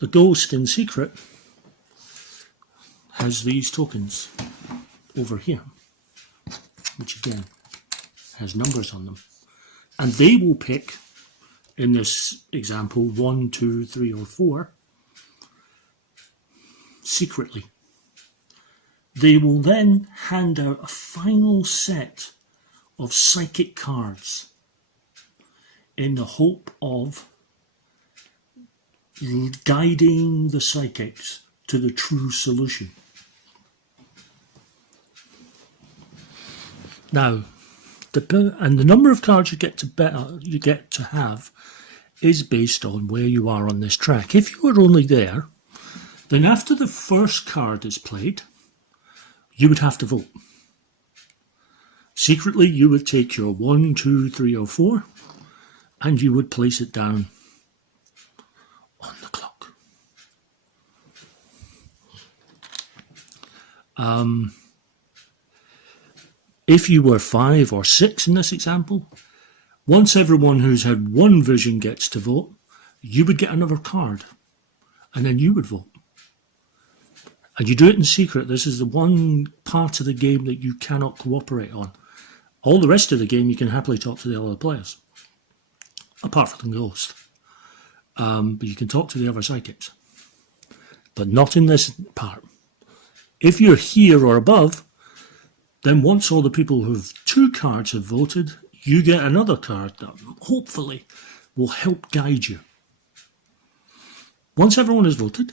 The ghost in secret has these tokens over here, which again has numbers on them. And they will pick, in this example, 1, 2, 3 or 4 secretly. They will then hand out a final set of psychic cards in the hope of guiding the psychics to the true solution. Now, the number of cards you get to have is based on where you are on this track. If you were only there, then after the first card is played, you would have to vote. Secretly, you would take your 1, 2, 3 or 4 and you would place it down on the clock. If you were 5 or 6 in this example, once everyone who's had one vision gets to vote, you would get another card, and then you would vote. And you do it in secret. This is the one part of the game that you cannot cooperate on. All the rest of the game, you can happily talk to the other players, apart from the ghost. But you can talk to the other psychics. But not in this part. If you're here or above, then once all the people who have 2 cards have voted, you get another card that hopefully will help guide you. Once everyone has voted,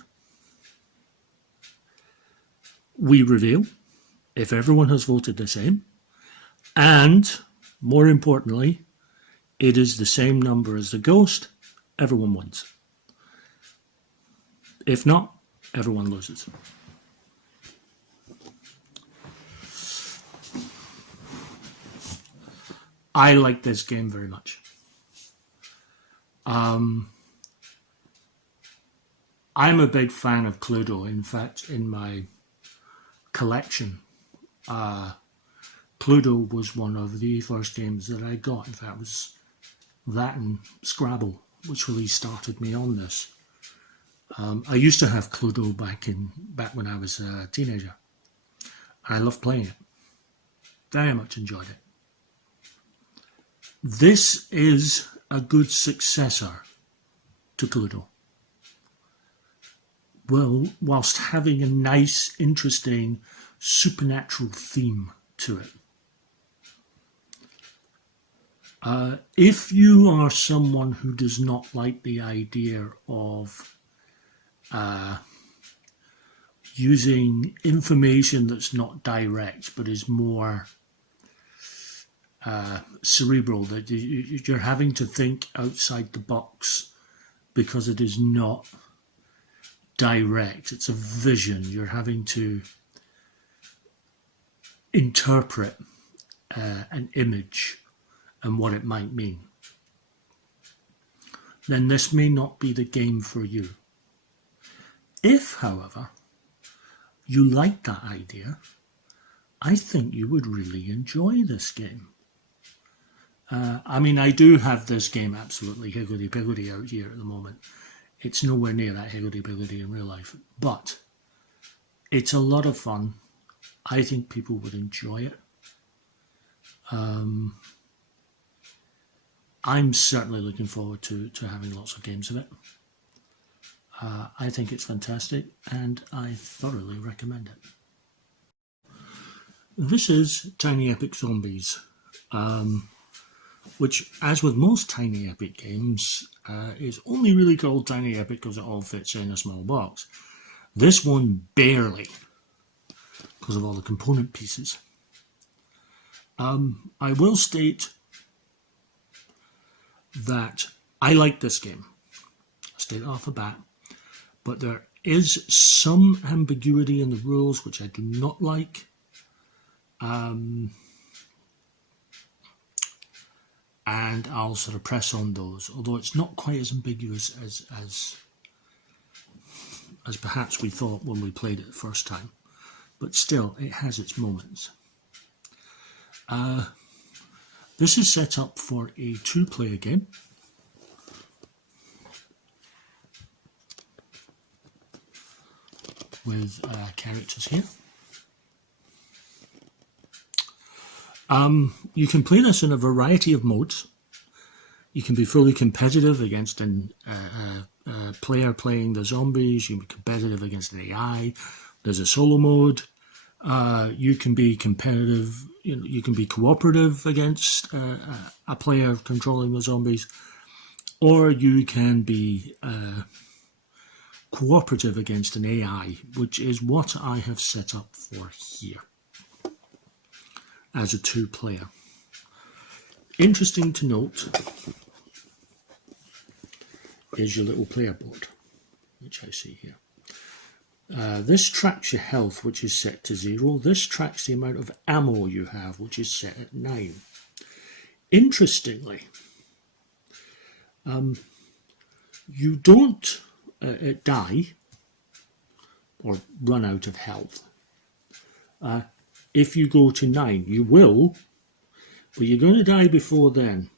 we reveal if everyone has voted the same, and more importantly, it is the same number as the ghost, everyone wins. If not, everyone loses. I like this game very much. I'm a big fan of Cluedo. In fact, in my collection, Cluedo was one of the first games that I got. In fact, it was that and Scrabble, which really started me on this. I used to have Cluedo back when I was a teenager. I loved playing it. Very much enjoyed it. This is a good successor to Cluedo. Well, whilst having a nice, interesting, supernatural theme to it. If you are someone who does not like the idea of using information that's not direct but is more cerebral, that you're having to think outside the box because it is not direct, it's a vision, you're having to interpret an image and what it might mean, then this may not be the game for you. If, however, you like that idea, I think you would really enjoy this game. I mean, I do have this game absolutely higgledy-piggledy out here at the moment. It's nowhere near that higgledy-piggledy in real life, but it's a lot of fun. I think people would enjoy it. I'm certainly looking forward to having lots of games of it. I think it's fantastic, and I thoroughly recommend it. This is Tiny Epic Zombies, which, as with most Tiny Epic games, is only really called Tiny Epic because it all fits in a small box. This one barely, because of all the component pieces. I will state that I like this game. I'll state it off the bat. But there is some ambiguity in the rules which I do not like. And I'll sort of press on those, although it's not quite as ambiguous as perhaps we thought when we played it the first time. But still, it has its moments. This is set up for a 2-player game. With characters here. You can play this in a variety of modes. You can be fully competitive against a player playing the zombies. You can be competitive against an AI. There's a solo mode. You can be competitive. You can be cooperative against a player controlling the zombies, or you can be cooperative against an AI, which is what I have set up for here as a 2-player. Interesting to note is your little player board, which I see here. This tracks your health, which is set to 0. This tracks the amount of ammo you have, which is set at 9. Interestingly, you don't die or run out of health if you go to 9. You will, but you're going to die before then.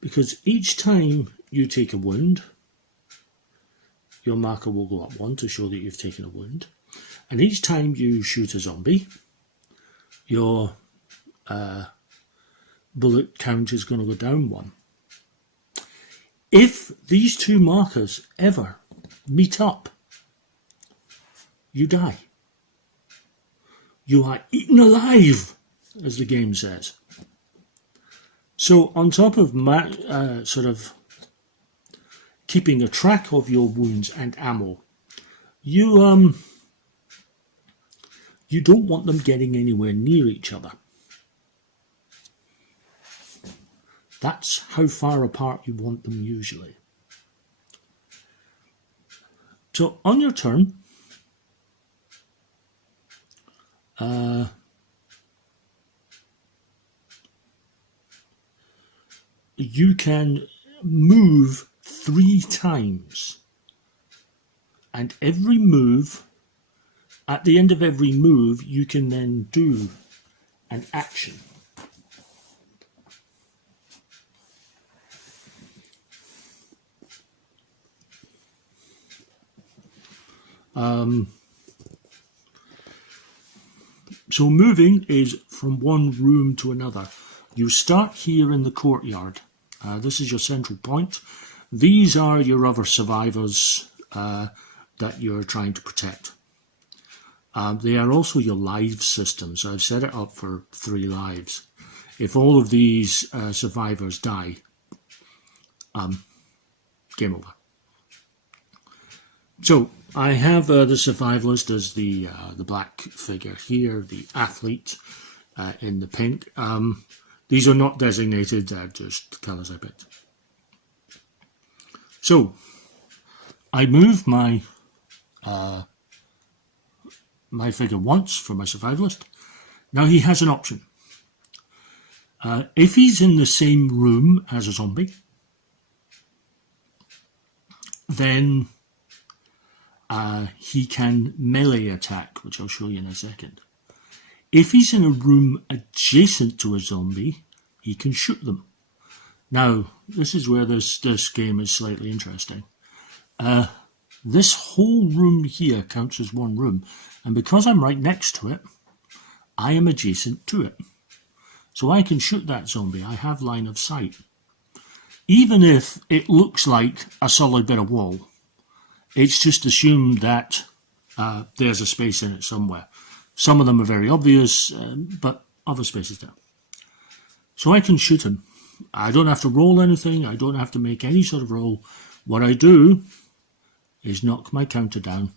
Because each time you take a wound, your marker will go up 1 to show that you've taken a wound. And each time you shoot a zombie, your bullet count is going to go down 1. If these two markers ever meet up, you die. You are eaten alive, as the game says. So on top of sort of keeping a track of your wounds and ammo, you don't want them getting anywhere near each other. That's how far apart you want them usually. So on your turn, you can move 3 times, and every move, at the end of every move, you can then do an action. So moving is from one room to another. You start here in the courtyard. This is your central point. These are your other survivors that you're trying to protect. They are also your live system, so I've set it up for 3 lives. If all of these survivors die, game over. So I have the survivalist as the black figure here, the athlete in the pink. These are not designated, they're just colours I picked. So I move my my figure once for my survivalist. Now he has an option. If he's in the same room as a zombie, then he can melee attack, which I'll show you in a second. If he's in a room adjacent to a zombie, he can shoot them. Now, this is where this game is slightly interesting. This whole room here counts as one room, and because I'm right next to it, I am adjacent to it. So I can shoot that zombie. I have line of sight. Even if it looks like a solid bit of wall, it's just assumed that there's a space in it somewhere. Some of them are very obvious, but other spaces don't. So I can shoot him. I don't have to roll anything. I don't have to make any sort of roll. What I do is knock my counter down,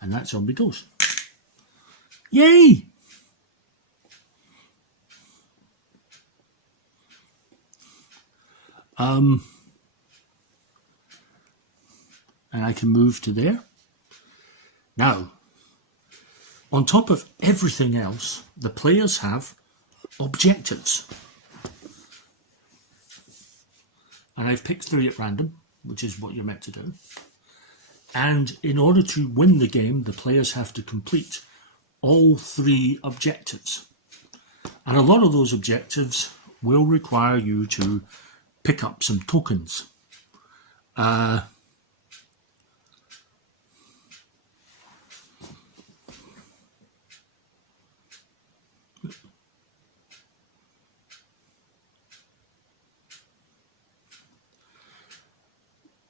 and that zombie goes. Yay! And I can move to there. Now, on top of everything else, the players have objectives. And I've picked 3 at random, which is what you're meant to do. And in order to win the game, the players have to complete all 3 objectives. And a lot of those objectives will require you to pick up some tokens.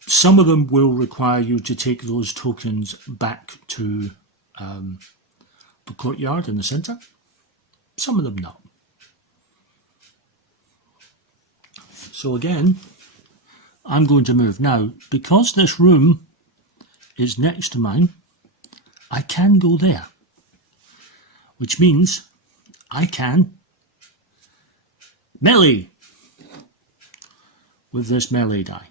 Some of them will require you to take those tokens back to the courtyard in the centre. Some of them not. So again, I'm going to move. Now, because this room is next to mine, I can go there. Which means I can melee with this melee die.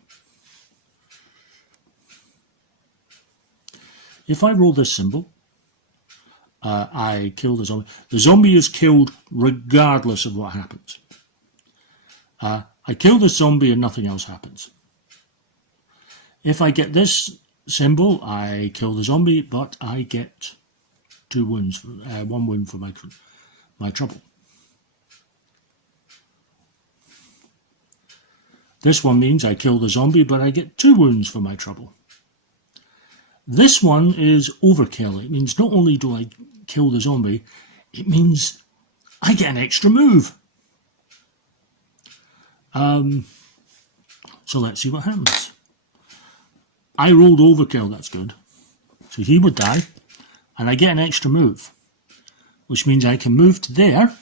If I roll this symbol, I kill the zombie. The zombie is killed regardless of what happens. I kill the zombie and nothing else happens. If I get this symbol, I kill the zombie, but I get 2 wounds, 1 wound for my trouble. This one means I kill the zombie, but I get 2 wounds for my trouble. This one is overkill. It means not only do I kill the zombie, it means I get an extra move. So let's see what happens. I rolled overkill, that's good. So he would die, and I get an extra move, which means I can move to there,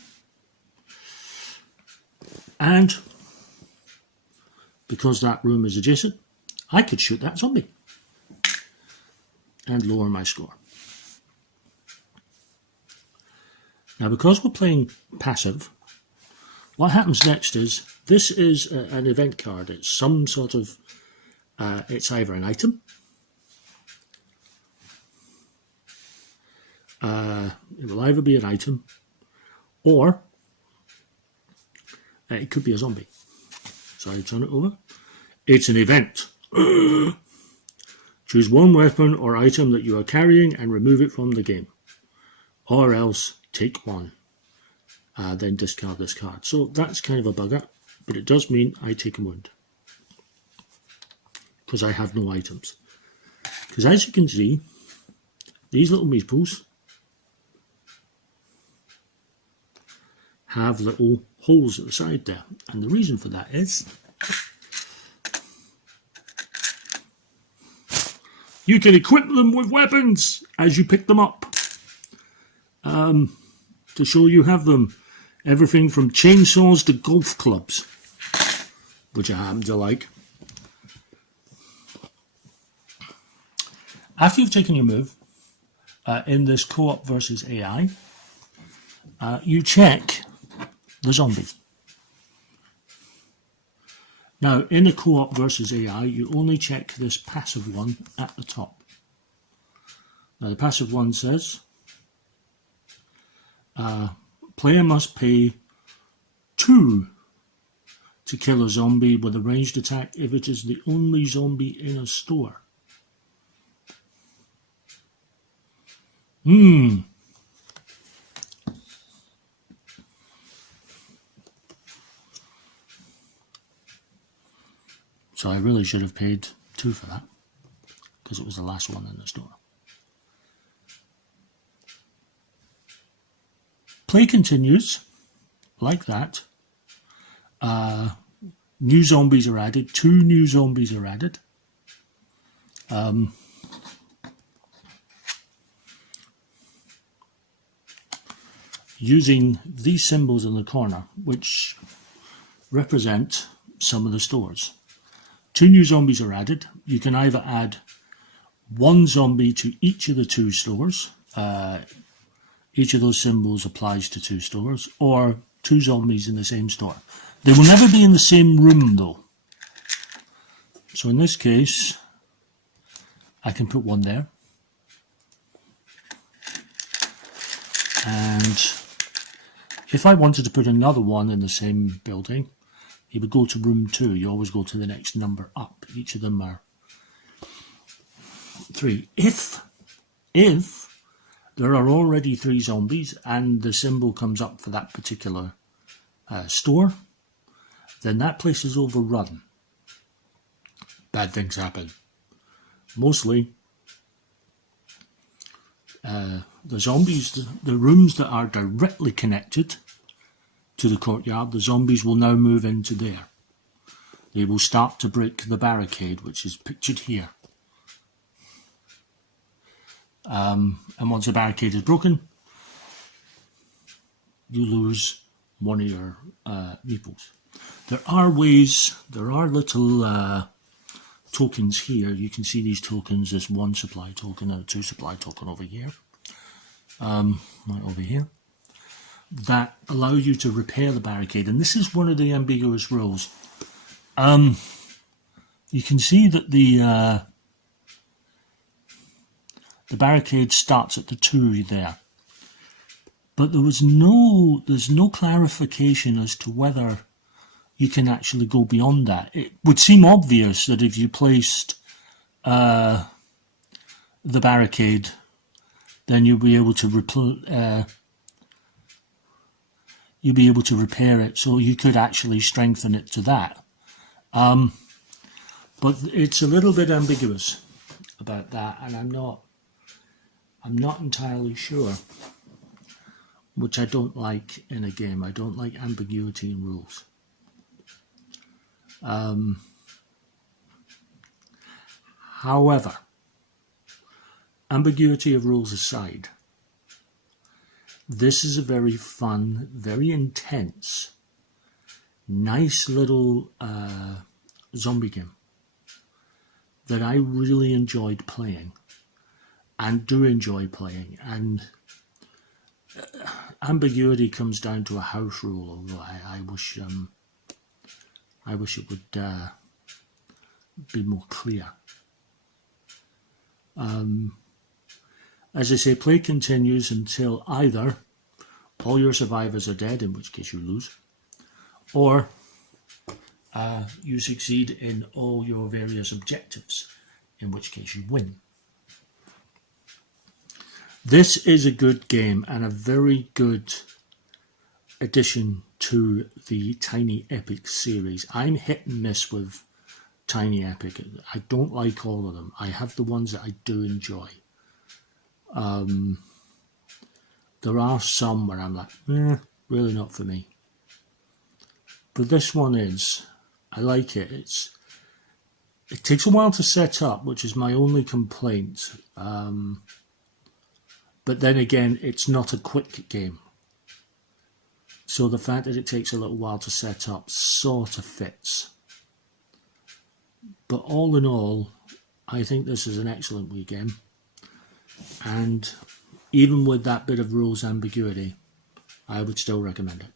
and because that room is adjacent, I could shoot that zombie and lower my score. Now, because we're playing passive, what happens next is, this is an event card. It's some sort of, it's either an item, it will either be an item, or it could be a zombie. So I turn it over. It's an event. Choose one weapon or item that you are carrying and remove it from the game. Or else take one. Then discard this card. So that's kind of a bugger, but it does mean I take a wound. Because I have no items. Because as you can see, these little meeples have little holes at the side there. And the reason for that is you can equip them with weapons as you pick them up. To show you have them. Everything from chainsaws to golf clubs, which I happen to like. After you've taken your move, in this co-op versus AI, you check the zombie. Now, in a co-op versus AI, you only check this passive one at the top. Now, the passive one says, player must pay 2 to kill a zombie with a ranged attack if it is the only zombie in a store. So I really should have paid 2 for that, because it was the last one in the store. Play continues like that. New zombies are added. 2 new zombies are added. Using these symbols in the corner, which represent some of the stores. 2 new zombies are added. You can either add 1 zombie to each of the 2 stores. Each of those symbols applies to 2 stores, or 2 zombies in the same store. They will never be in the same room though. So in this case, I can put 1 there. And if I wanted to put another one in the same building, you would go to room 2. You always go to the next number up. Each of them are 3. If there are already 3 zombies and the symbol comes up for that particular store, then that place is overrun. Bad things happen. Mostly, the zombies, the rooms that are directly connected to the courtyard, the zombies will now move into there. They will start to break the barricade, which is pictured here. And once the barricade is broken, you lose one of your meeples. There are ways, there are little tokens here. You can see these tokens. There's 1 supply token and a 2 supply token over here. Right over here. That allow you to repair the barricade. And this is one of the ambiguous rules. You can see that the barricade starts at the 2 there. But there's no clarification as to whether you can actually go beyond that. It would seem obvious that if you placed the barricade then you'll be able to repair it. So you could actually strengthen it to that. But it's a little bit ambiguous about that, and I'm not entirely sure, which I don't like in a game. I don't like ambiguity in rules. However, ambiguity of rules aside, this is a very fun, very intense, nice little zombie game that I really enjoyed playing and do enjoy playing. And ambiguity comes down to a house rule, although I wish it would be more clear. As I say, play continues until either all your survivors are dead, in which case you lose, or you succeed in all your various objectives, in which case you win. This is a good game and a very good addition to the Tiny Epic series. I'm hit and miss with Tiny Epic. I don't like all of them. I have the ones that I do enjoy. There are some where I'm like, really not for me. But this one is. I like it. It takes a while to set up, which is my only complaint. But then again, it's not a quick game. So the fact that it takes a little while to set up sort of fits. But all in all, I think this is an excellent Wii game. And even with that bit of rules ambiguity, I would still recommend it.